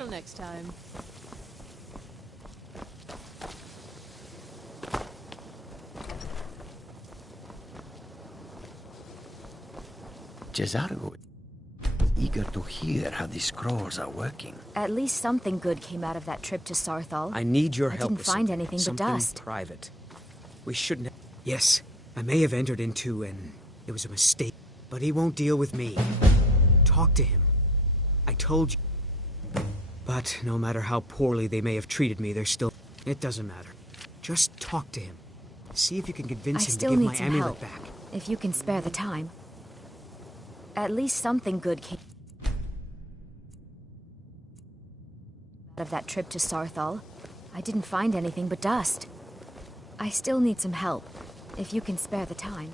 Till next time. Jazargo, eager to hear how the scrolls are working. At least something good came out of that trip to Sarthal. I need your I help didn't with find something. anything but Something dust. private. We shouldn't have... Yes, I may have entered into it was a mistake. But he won't deal with me. Talk to him. I told you. But no matter how poorly they may have treated me, they're still... It doesn't matter. Just talk to him. See if you can convince him to give my amulet back. If you can spare the time. At least something good came out of that trip to Sarthal. I didn't find anything but dust. I still need some help, if you can spare the time.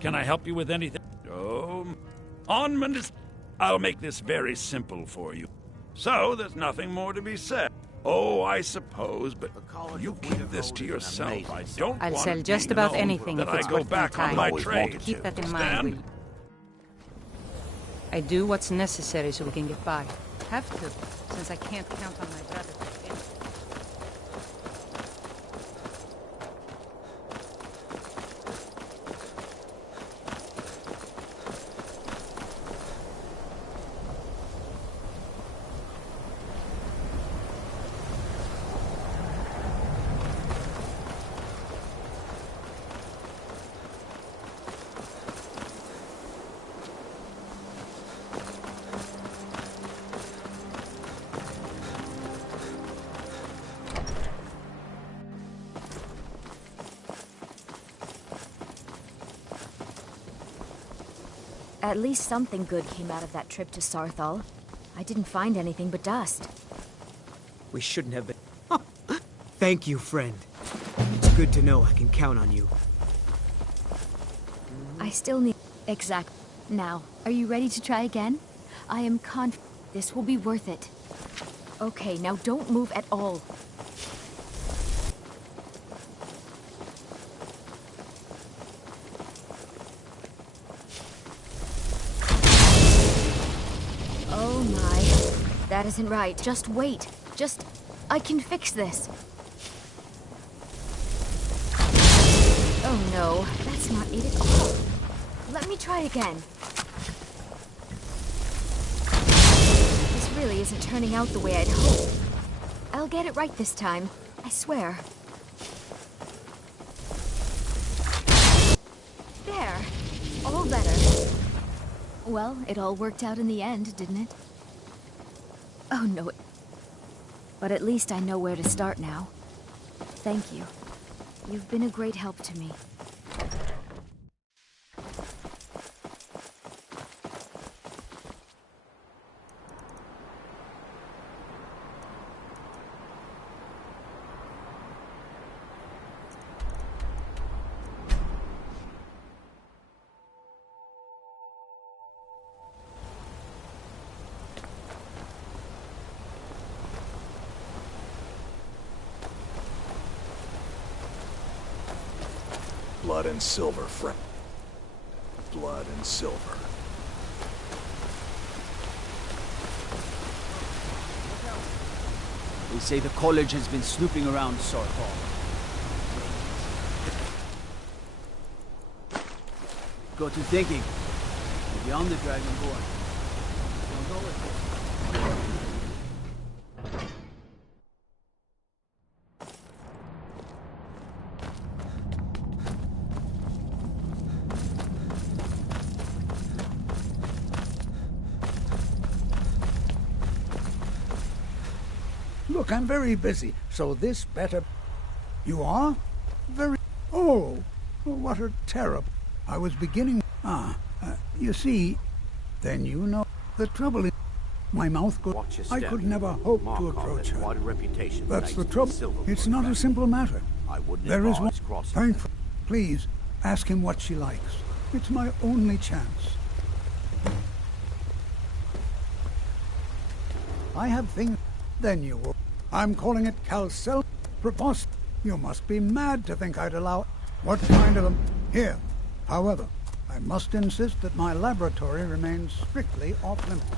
Can I help you with anything? Oh, I'll make this very simple for you. So, there's nothing more to be said. Oh, I suppose, but you keep this to yourself. I don't I'll want sell it just being about known anything that if it's I go worth my back on time. my trade. Keep that in mind. Understand? will you? I do what's necessary so we can get by. Have to, since I can't count on my brother. At least something good came out of that trip to Sarthal. I didn't find anything but dust. We shouldn't have been... Thank you, friend. It's good to know I can count on you. I still need... Exact. Now, are you ready to try again? I am confident this will be worth it. Okay, now don't move at all. Oh my. That isn't right. Just wait. I can fix this. Oh no, that's not it at all. Let me try again. This really isn't turning out the way I'd hoped. I'll get it right this time. I swear. There. All better. Well, it all worked out in the end, didn't it? Oh no. But at least I know where to start now. Thank you. You've been a great help to me. Blood and silver, friend. Blood and silver. They say the college has been snooping around Sarthal. Got to thinking. Maybe I'm the Dragonborn. Don't know it. Look, I'm very busy, so this better... You are? Very... Oh, what a terrible... I was beginning... you see, then you know... The trouble is, my mouth goes. Watch your I step. could never hope to Markov approach has her. quite a reputation That's thanks the to trouble. Silver It's Blood not a family. simple matter. I wouldn't There is one. advise crossing Thankful. Please, ask him what she likes. It's my only chance. I have things. Then you will. I'm calling it Calcel. Preposterous. You must be mad to think I'd allow. What kind of a... Here. However, I must insist that my laboratory remains strictly off limits.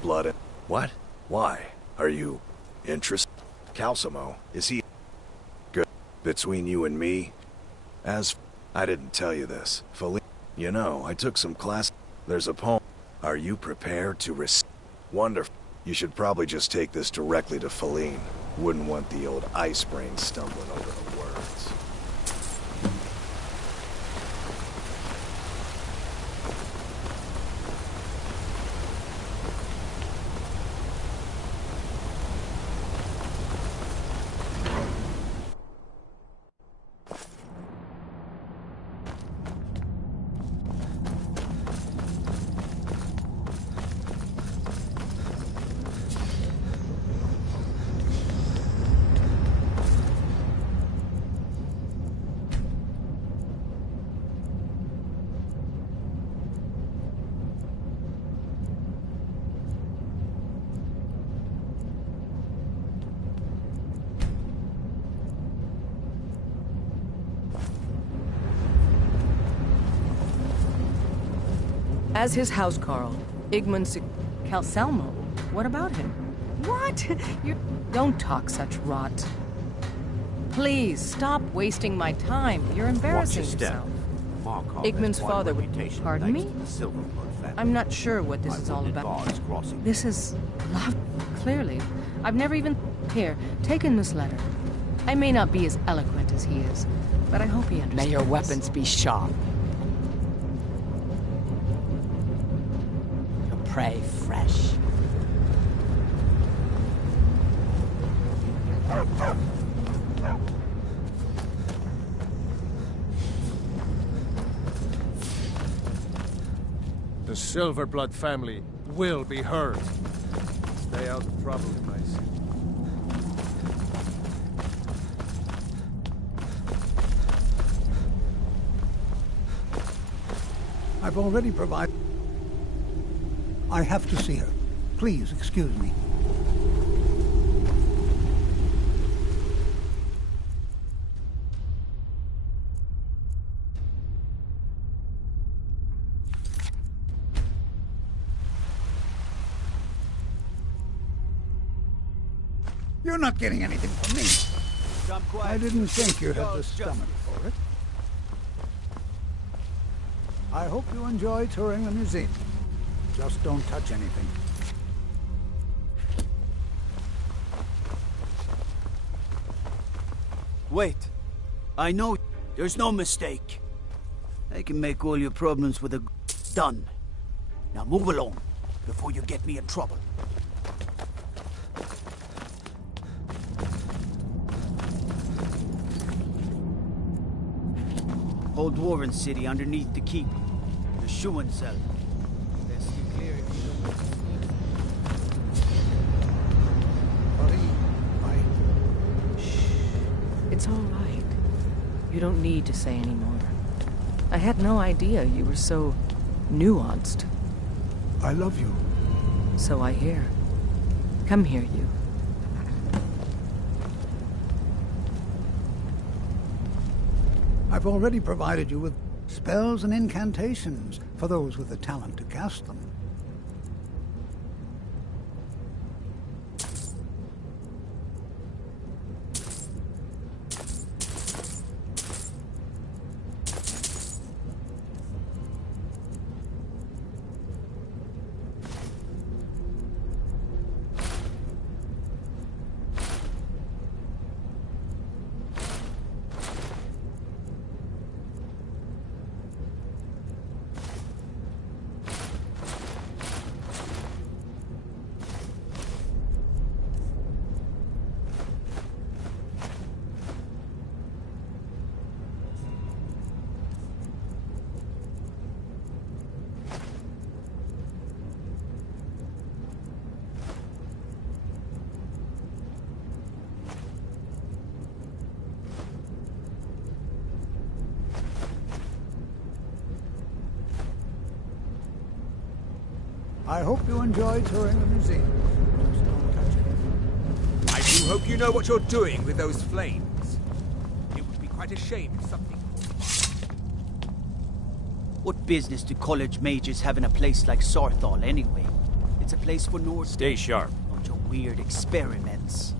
Blood. What? Why? Are you interested? Calcimo, is he good between you and me? I didn't tell you this. You know, I took some class. There's a poem. Are you prepared to receive? Wonderful. You should probably just take this directly to Feline. Wouldn't want the old ice brain stumbling over the words. As his housecarl, Igmund Calcelmo. What about him? What? You don't talk such rot. Please, stop wasting my time. You're embarrassing Watch your step. yourself. Markov Igmund's has quite a father would... reputation Pardon thanks me? to the Silver Blood family. I'm not sure what this is all wouldn't about. advise crossing. This is love. Clearly. I've never even... Here, take in this letter. I may not be as eloquent as he is, but I hope he understands. May your weapons be sharp. Your prey fresh. The Silver Blood family will be heard. Stay out of trouble, Mace. I've already provided... I have to see her. Please, excuse me. You're not getting anything from me. I didn't think you had the stomach for it. I hope you enjoy touring the museum. Just don't touch anything. Wait. I know there's no mistake. I can make all your problems with a done. Now move along before you get me in trouble. Old Dwarven City underneath the keep. The shoeing cell. Best you clear if you don't want to It's all right. You don't need to say any more. I had no idea you were so nuanced. I love you. So I hear. Come here, you. I've already provided you with spells and incantations for those with the talent to cast them. I hope you enjoy touring the museum. Just don't touch it. I do hope you know what you're doing with those flames. It would be quite a shame if something... What business do college mages have in a place like Sarthal anyway? It's a place for Nords. Stay sharp. Bunch of weird experiments.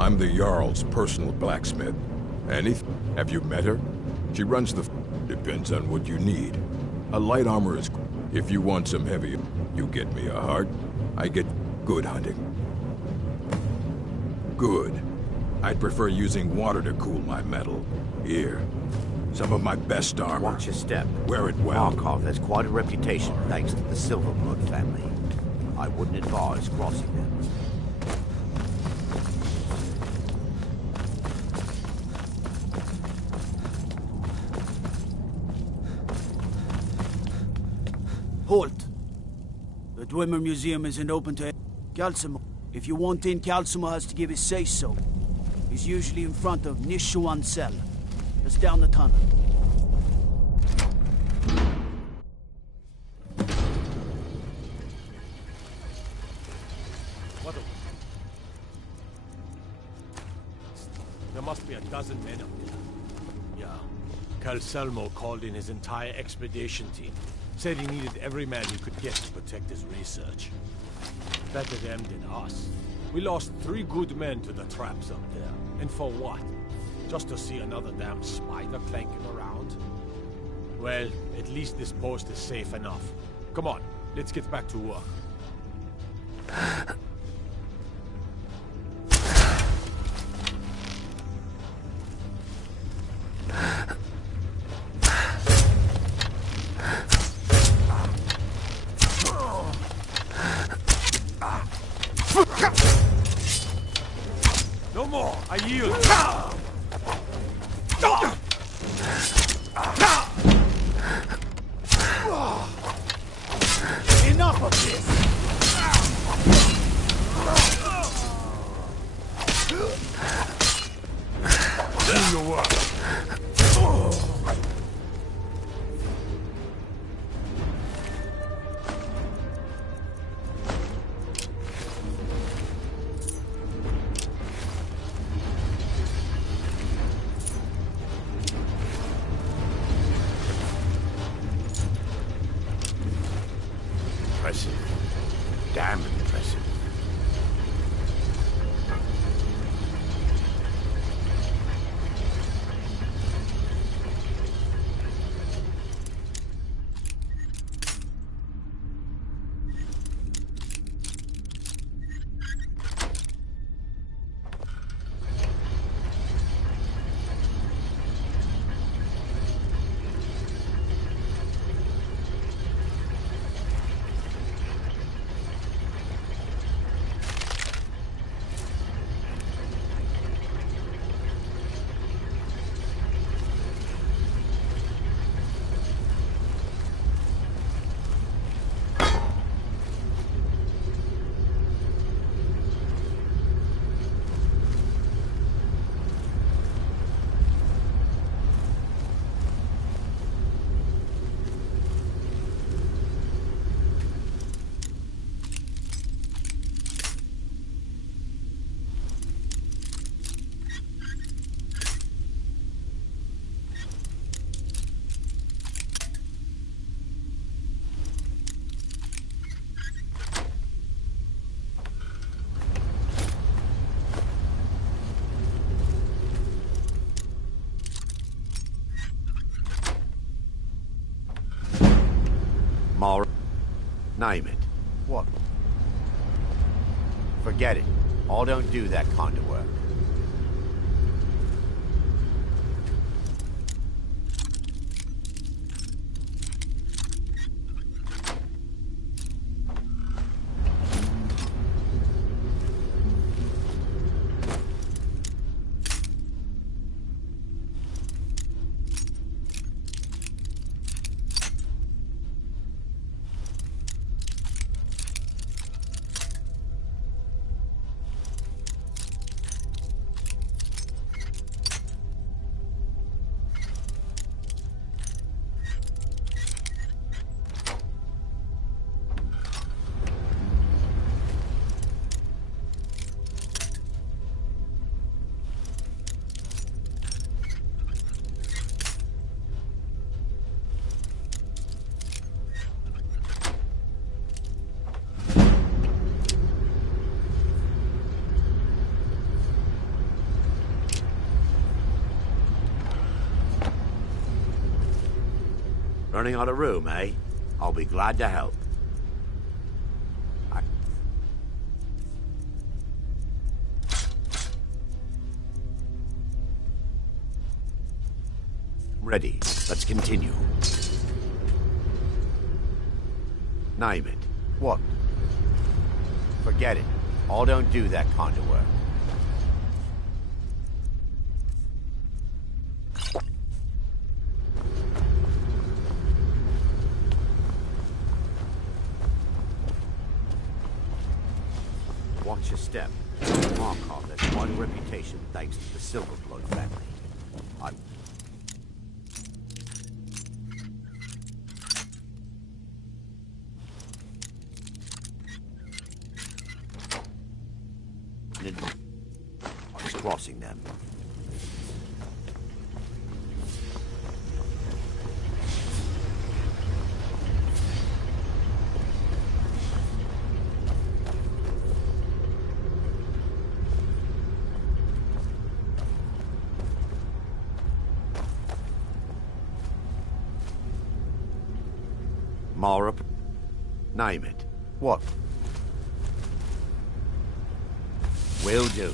I'm the Jarl's personal blacksmith. Have you met her? She runs the... Depends on what you need. A light armor is... If you want some heavy, you get me a heart. I get good hunting. Good. I'd prefer using water to cool my metal. Here. Some of my best armor. Watch your step. Wear it well. Markov has quite a reputation thanks to the Silverblood family. I wouldn't advise crossing them. Halt! The Dwemer Museum isn't open to Calcimo. If you want in, Calcimo has to give his say-so. He's usually in front of Nishuan Cell. Just down the tunnel. What a... There must be a dozen men up there. Yeah. Calcelmo called in his entire expedition team. Said he needed every man he could get to protect his research. Better them than us. We lost 3 good men to the traps up there. And for what? Just to see another damn spider clanking around? Well, at least this post is safe enough. Come on, let's get back to work. No more! I yield! Enough of this! Do your work. Impressive. Damn impressive. Mara, name it. What? Forget it. I don't do that kind of work. Running out of room, eh? I'll be glad to help. Ready. Let's continue. Name it. What? Forget it. I don't do that kind of work. Watch your step. Markov has quite a reputation thanks to the Silverblood family. I was crossing them. Mara, name it. What? Will do.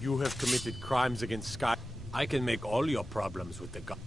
You have committed crimes against Sky. I can make all your problems with the gun.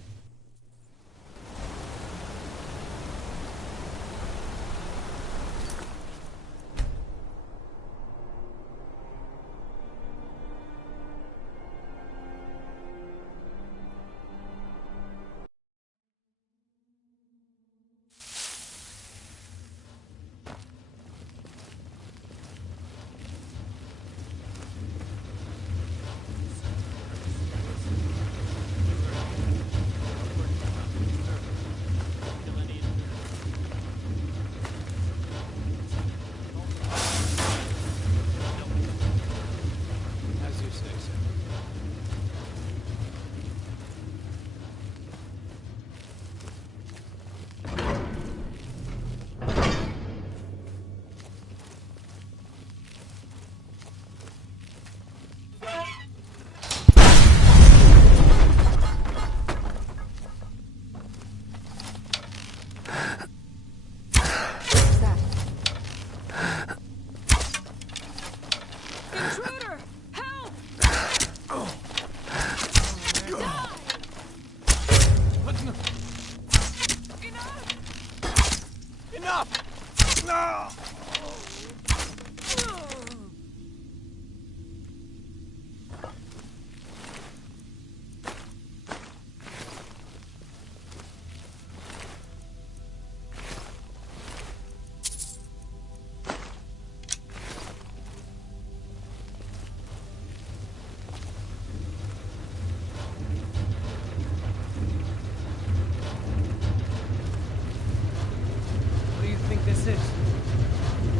This is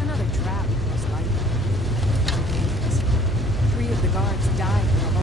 another trap, most likely. Too dangerous. 3 of the guards died in the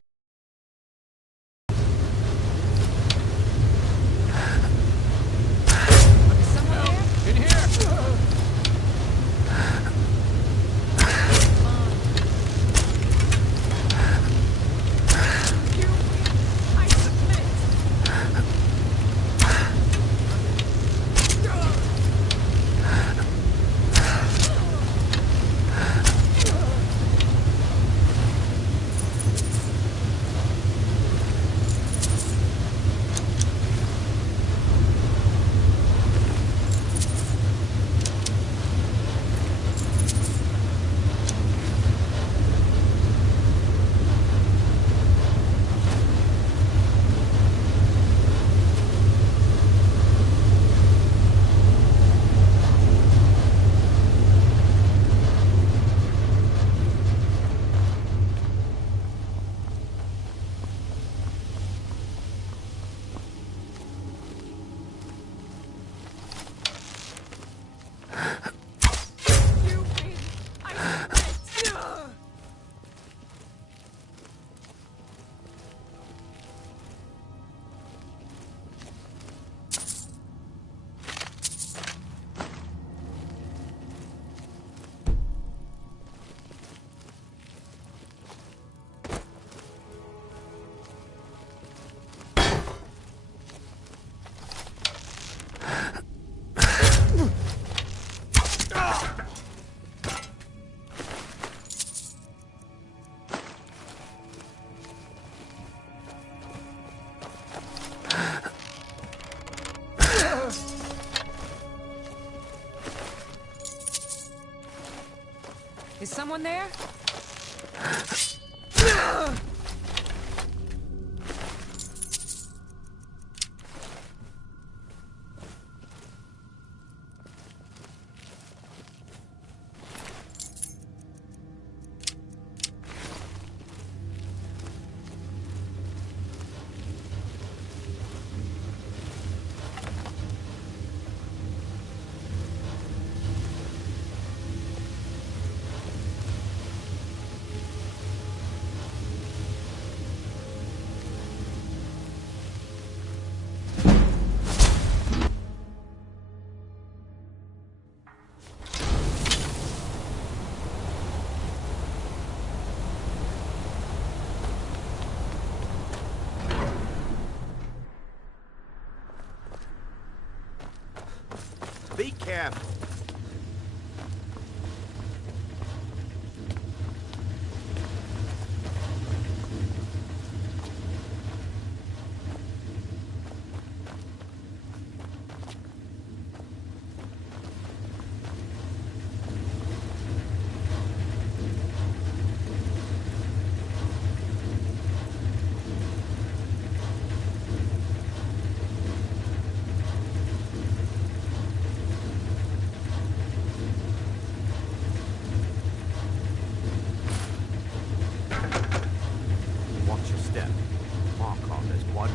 Is someone there? Be careful.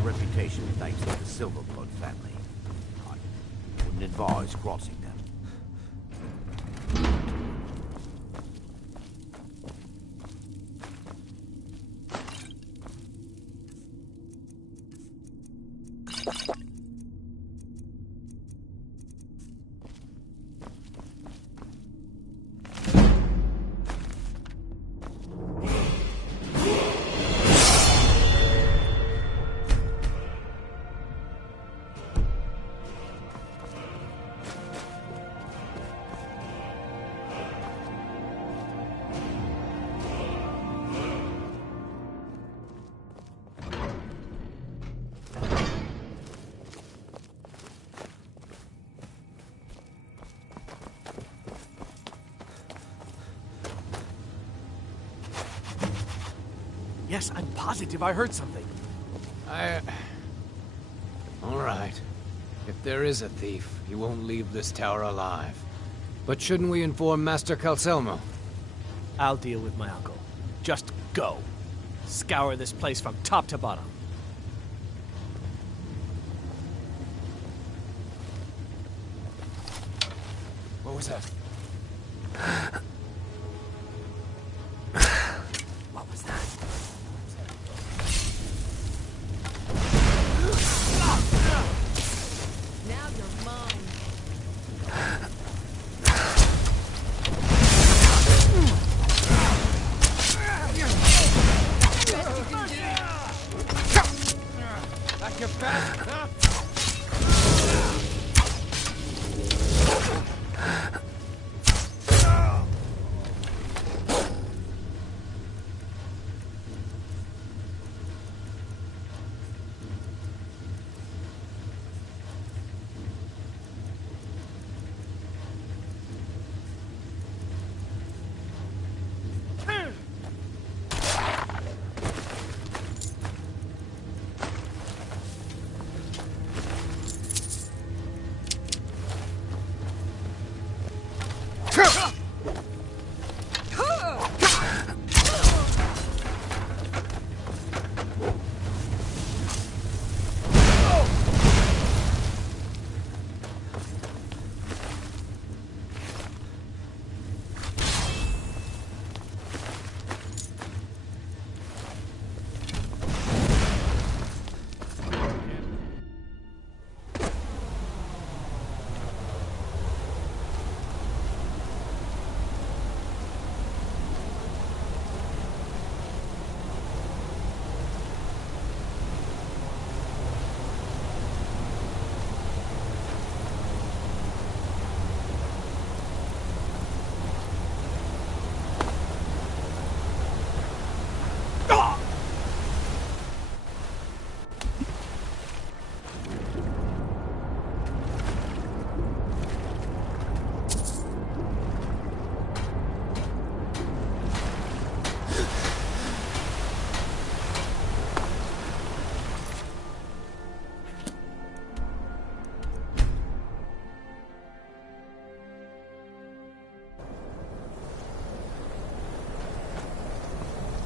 Reputation thanks to the Silverblood family. I wouldn't advise crossing them. Yes, I'm positive I heard something. All right. If there is a thief, he won't leave this tower alive. But shouldn't we inform Master Calselmo? I'll deal with my uncle. Just go. Scour this place from top to bottom. What was that? What was that?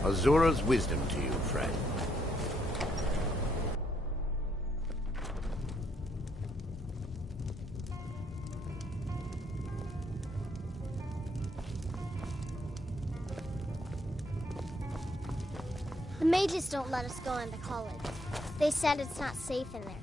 Azura's wisdom to you, friend. The mages don't let us go into college. They said it's not safe in there.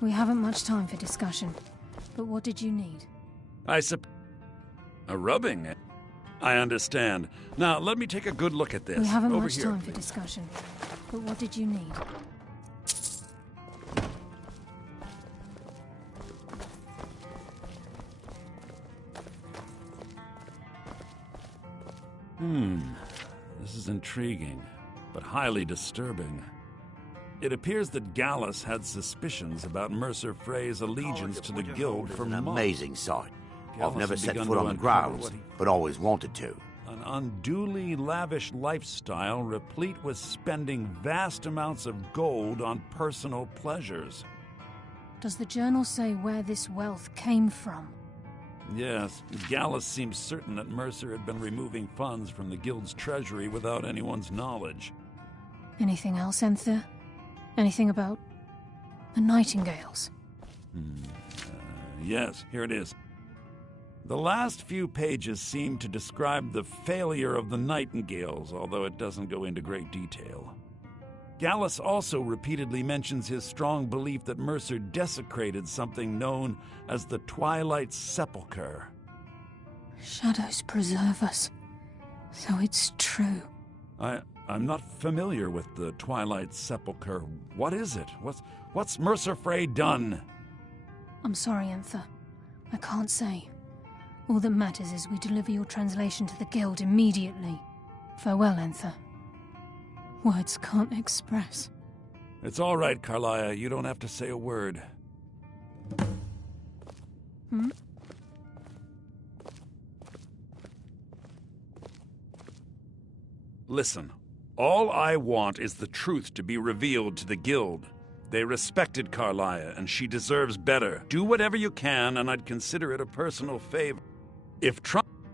We haven't much time for discussion. But what did you need? A rubbing? I understand. Now, let me take a good look at this. We haven't Over much here, time for please. discussion. But what did you need? This is intriguing, but highly disturbing. It appears that Gallus had suspicions about Mercer Frey's allegiance to the Guild for An months. amazing sight. Gallus I've never had set begun foot to on the uncover grounds, what he- but always wanted to. An unduly lavish lifestyle replete with spending vast amounts of gold on personal pleasures. Does the journal say where this wealth came from? Yes, Gallus seems certain that Mercer had been removing funds from the Guild's treasury without anyone's knowledge. Anything else, Enther? Anything about the Nightingales? Yes, here it is. The last few pages seem to describe the failure of the Nightingales, although it doesn't go into great detail. Gallus also repeatedly mentions his strong belief that Mercer desecrated something known as the Twilight Sepulchre. Shadows preserve us. So it's true. I'm not familiar with the Twilight Sepulchre. What is it? What's Mercer Frey done? I'm sorry, Enther. I can't say. All that matters is we deliver your translation to the Guild immediately. Farewell, Enther. Words can't express. It's all right, Carlia. You don't have to say a word. Listen, all I want is the truth to be revealed to the Guild. They respected Carlia, and she deserves better. Do whatever you can, and I'd consider it a personal favor.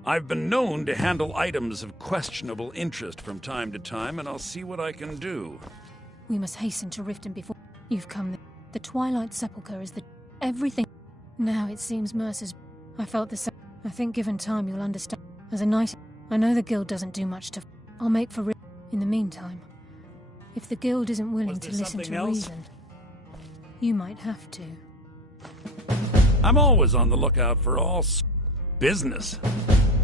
I've been known to handle items of questionable interest from time to time, and I'll see what I can do. We must hasten to Riften before you've come. The Twilight Sepulchre is the everything. Now it seems Mercer's. I felt the same. I think given time you'll understand. As a knight, I know the Guild doesn't do much to. I'll make for. In the meantime, if the Guild isn't willing to listen to reason, you might have to. I'm always on the lookout for all business.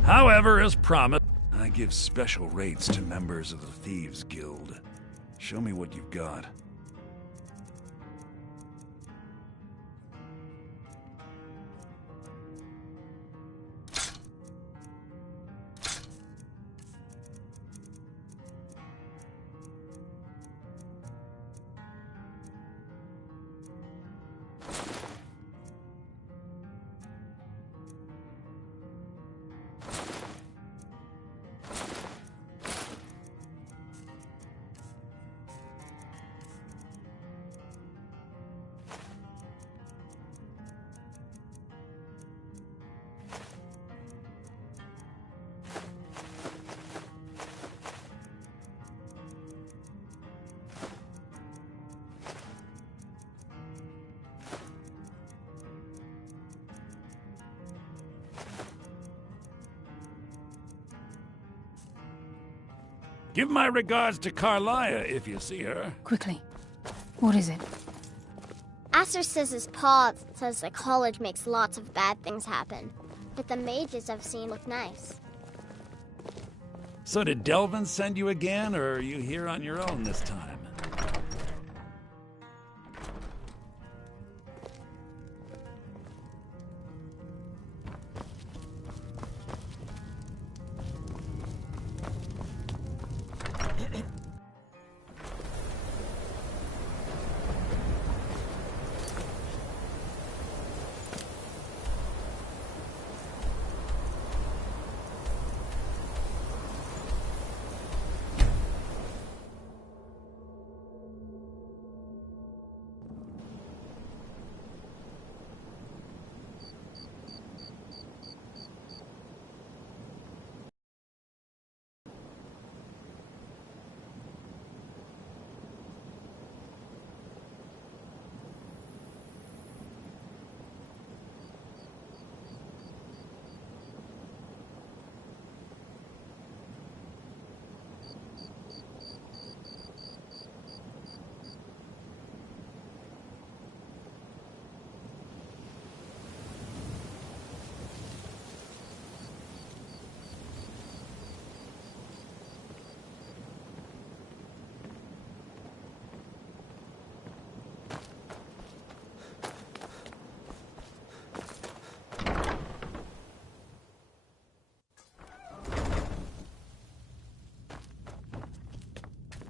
However, as promised, I give special rates to members of the Thieves Guild. Show me what you've got. Give my regards to Carlia if you see her. Quickly. What is it? Aster says his pa says the college makes lots of bad things happen, but the mages I've seen look nice. So did Delvin send you again, or are you here on your own this time?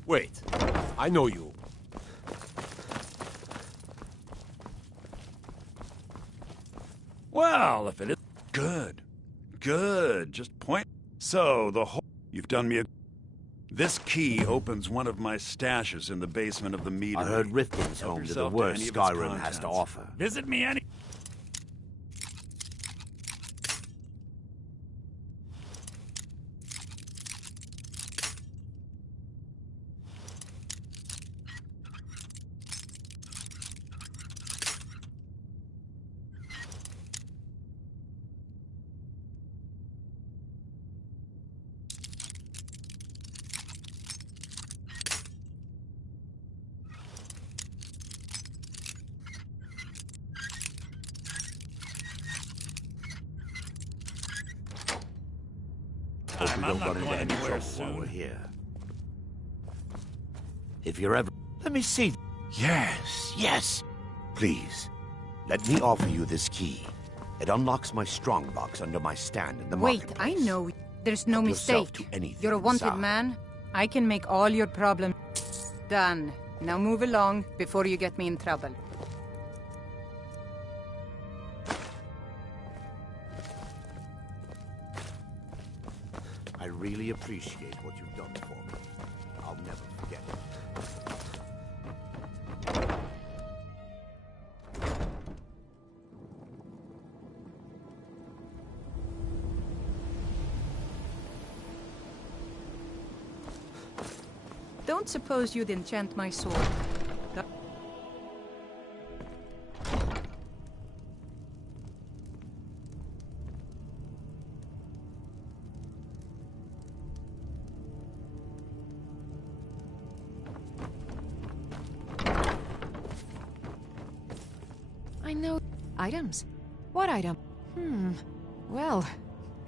Wait, I know you. Well, if it is good. Good. Just point. So, the whole... You've done me a... This key opens one of my stashes in the basement of the meetery. I heard Rifkin's Help home to the yourself worst any of its Skyrim has to contents. offer. Visit me any... Hope we don't I'm not run into going any anywhere trouble while soon. we're here. If you're ever... Let me see. Yes, yes. Please, let me offer you this key. It unlocks my strongbox under my stand in the Wait, marketplace. I know. There's no Help yourself mistake. to anything You're a wanted inside. man. I can make all your problems done. Now move along before you get me in trouble. I really appreciate what you've done for me. I'll never forget it. Don't suppose you'd enchant my sword. I know. Items? What item? Well,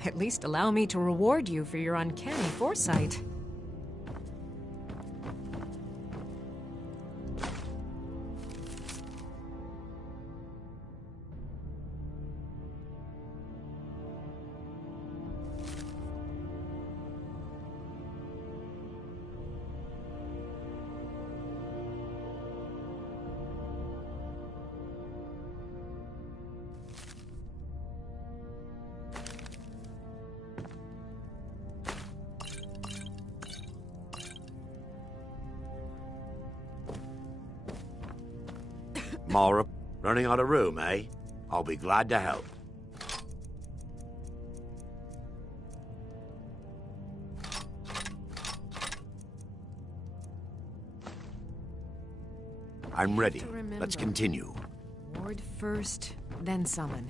at least allow me to reward you for your uncanny foresight. Mara, running out of room, eh? I'll be glad to help. I'm ready. Let's continue. Ward first, then summon.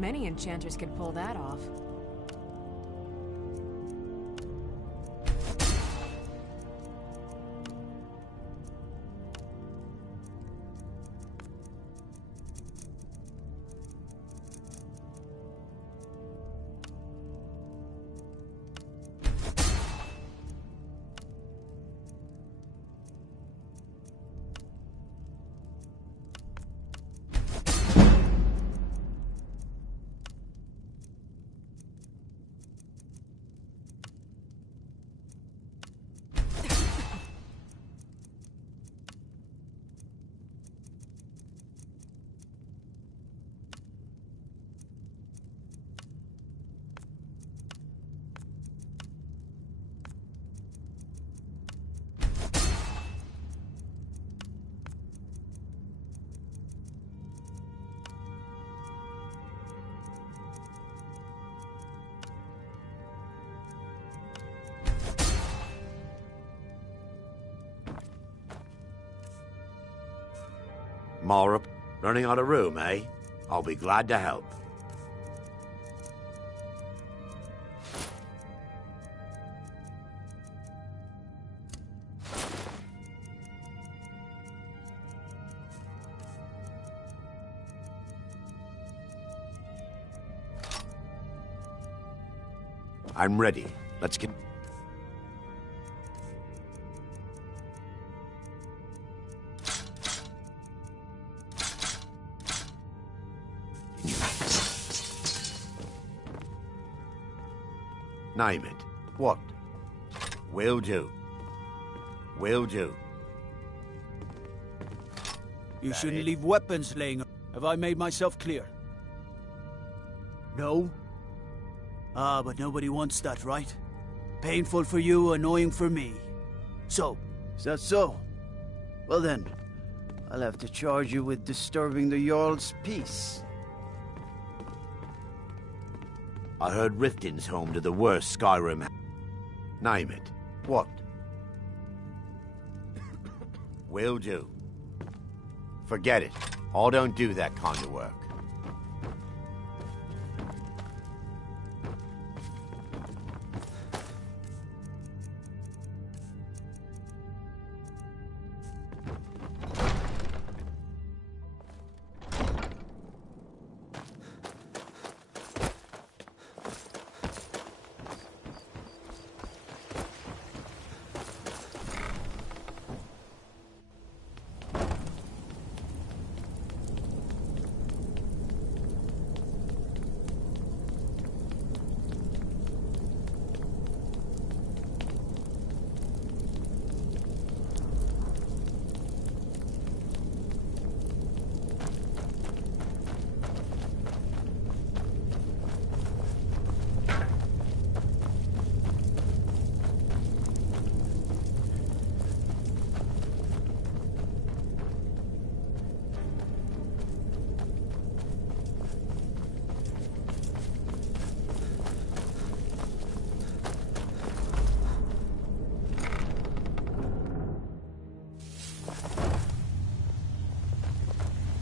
Not many enchanters could pull that off. Mara, running out of room, eh? I'll be glad to help. I'm ready. Let's get... Name it. What? Will do. Will do. You shouldn't leave weapons laying. Have I made myself clear? No? Ah, but nobody wants that, right? Painful for you, annoying for me. So, is that so? Well then, I'll have to charge you with disturbing the Jarl's peace. I heard Riften's home to the worst Skyrim. Name it. What? Will do. Forget it. I don't do that kind of work.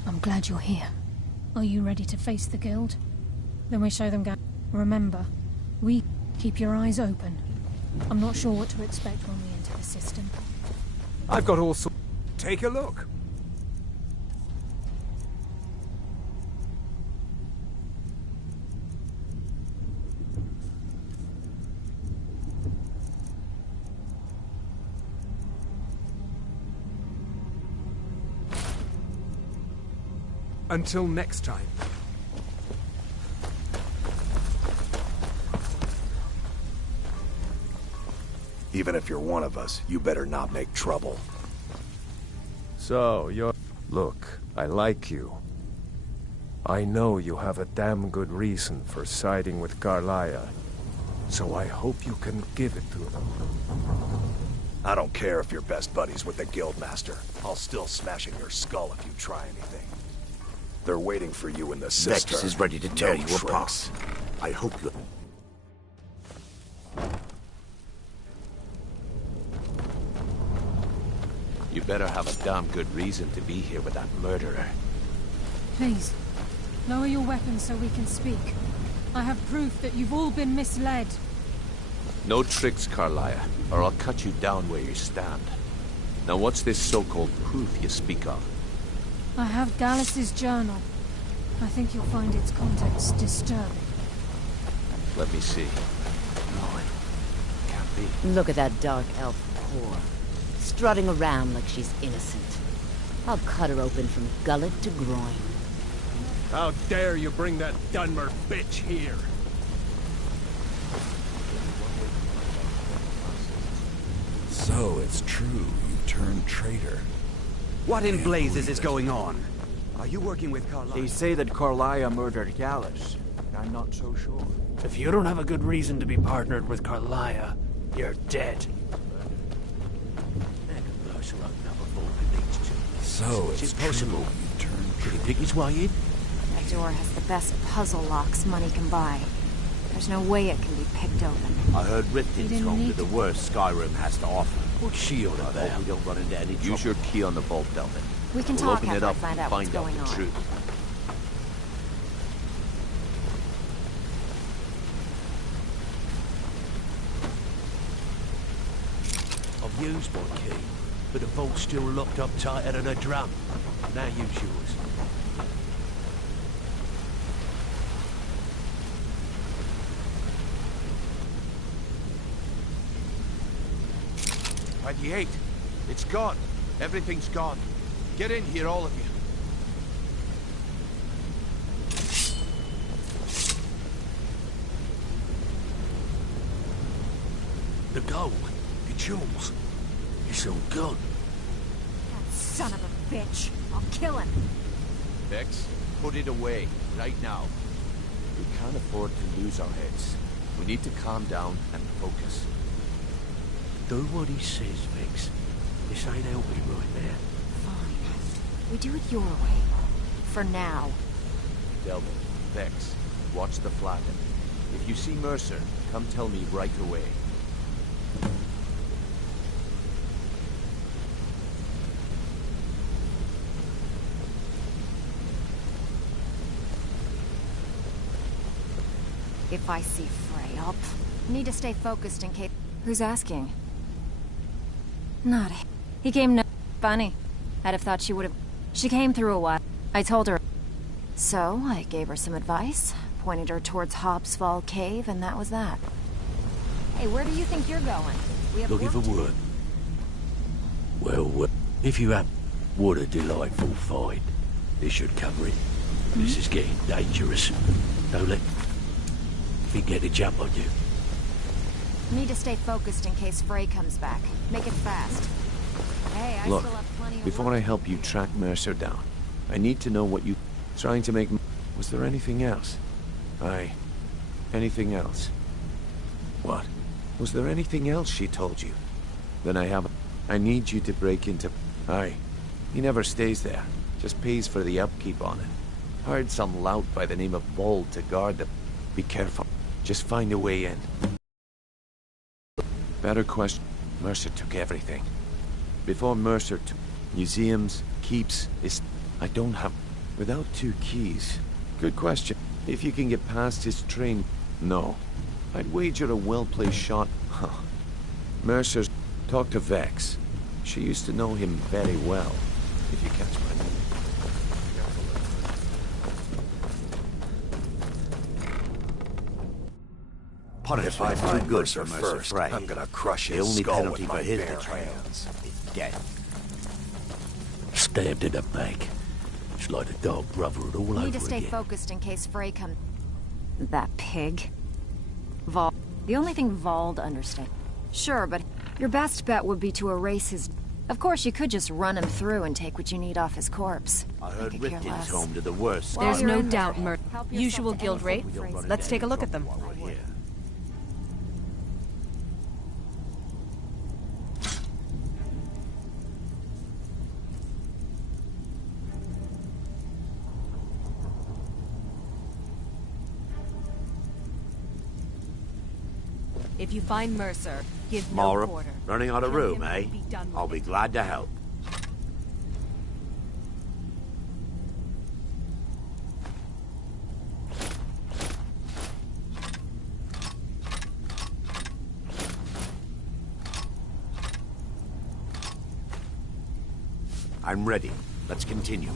I'm glad you're here. Are you ready to face the guild? Then we show them go. Remember, we keep your eyes open. I'm not sure what to expect when we enter the system. I've got all sorts. Take a look. Until next time. Even if you're one of us, you better not make trouble. So, you're... Look, I like you. I know you have a damn good reason for siding with Carlia. So I hope you can give it to them. I don't care if you're best buddies with the Guildmaster. I'll still smash in your skull if you try anything. They're waiting for you in the cistern. Vex is ready to tear No you apart. tricks. I hope you... You better have a damn good reason to be here with that murderer. Please, Lower your weapons so we can speak. I have proof that you've all been misled. No tricks, Carlia, or I'll cut you down where you stand. Now what's this so-called proof you speak of? I have Gallus's journal. I think you'll find its contents disturbing. Let me see. No, it can't be. Look at that dark elf whore, strutting around like she's innocent. I'll cut her open from gullet to groin. How dare you bring that Dunmer bitch here? So it's true, you turned traitor. What in blazes is going on? Are you working with Carlia? They say that Carlia murdered Gallus. I'm not so sure. If you don't have a good reason to be partnered with Carlia, you're dead. So it's possible you turned traitor. You think it's why in? That door has the best puzzle locks money can buy. There's no way it can be picked open. I heard Riftin's home to the worst Skyrim has to offer. What's she on about? I hope we don't run into any trouble. Use your key on the vault, Delvin. We can We'll talk open after it I up find and out what's find out going the on. truth. I've used my key, but the vault's still locked up tighter than a drum. Now use yours. It's gone. Everything's gone. Get in here, all of you. The gold, the jewels, it's all gone. That son of a bitch. I'll kill him. Vex, put it away, right now. We can't afford to lose our heads. We need to calm down and focus. Do what he says, Vex. This ain't helping right now. Fine. We do it your way. For now. Delvin, Vex, watch the flagon. If you see Mercer, come tell me right away. If I see Frey, I'll... Need to stay focused in case... Who's asking? Not he. He came no... Funny. I'd have thought she would have... She came through a while. I told her... So, I gave her some advice, pointed her towards Hobbsfall Cave, and that was that. Hey, where do you think you're going? We have Looking for wood. Well, if you have... What a delightful find. This should cover it. This is getting dangerous. Don't let... He get a jump on you. Need to stay focused in case Frey comes back. Make it fast. Hey, I Look, still have plenty of before work. I help you track Mercer down, I need to know what you... Trying to make... Was there anything else? Aye. Anything else? What? Was there anything else she told you? Then I haven't... I need you to break into... Aye. He never stays there. Just pays for the upkeep on it. Hired some lout by the name of Bold to guard the... Be careful. Just find a way in. Better question. Mercer took everything. Before Mercer took... Museums, keeps, is... I don't have... Without 2 keys. Good question. If you can get past his train... No. I'd wager a well-placed shot... Huh. Mercer's... Talk to Vex. She used to know him very well. If you catch my meaning. Punishment is too good Mercer for Mercer first, Frey. I'm gonna crush The his only skull penalty with for my his bare betrayal hands. is death. Stabbed in the back. It's like a dog brotherhood all Need over to stay again. focused in case Frey comes... That pig. Vol... The only thing Vald understands... Sure, but your best bet would be to erase his... Of course, you could just run him through and take what you need off his corpse. I heard could care Riftin's less. home to the worst. While There's you're no in doubt, there, Mer. help yourself Usual to guild rate. anything Frey's Let's take a look at them. While we're here. If you find Mercer, give no Mara, quarter. running out of Kill room, him eh? and be done with I'll be glad to help. I'm ready. Let's continue.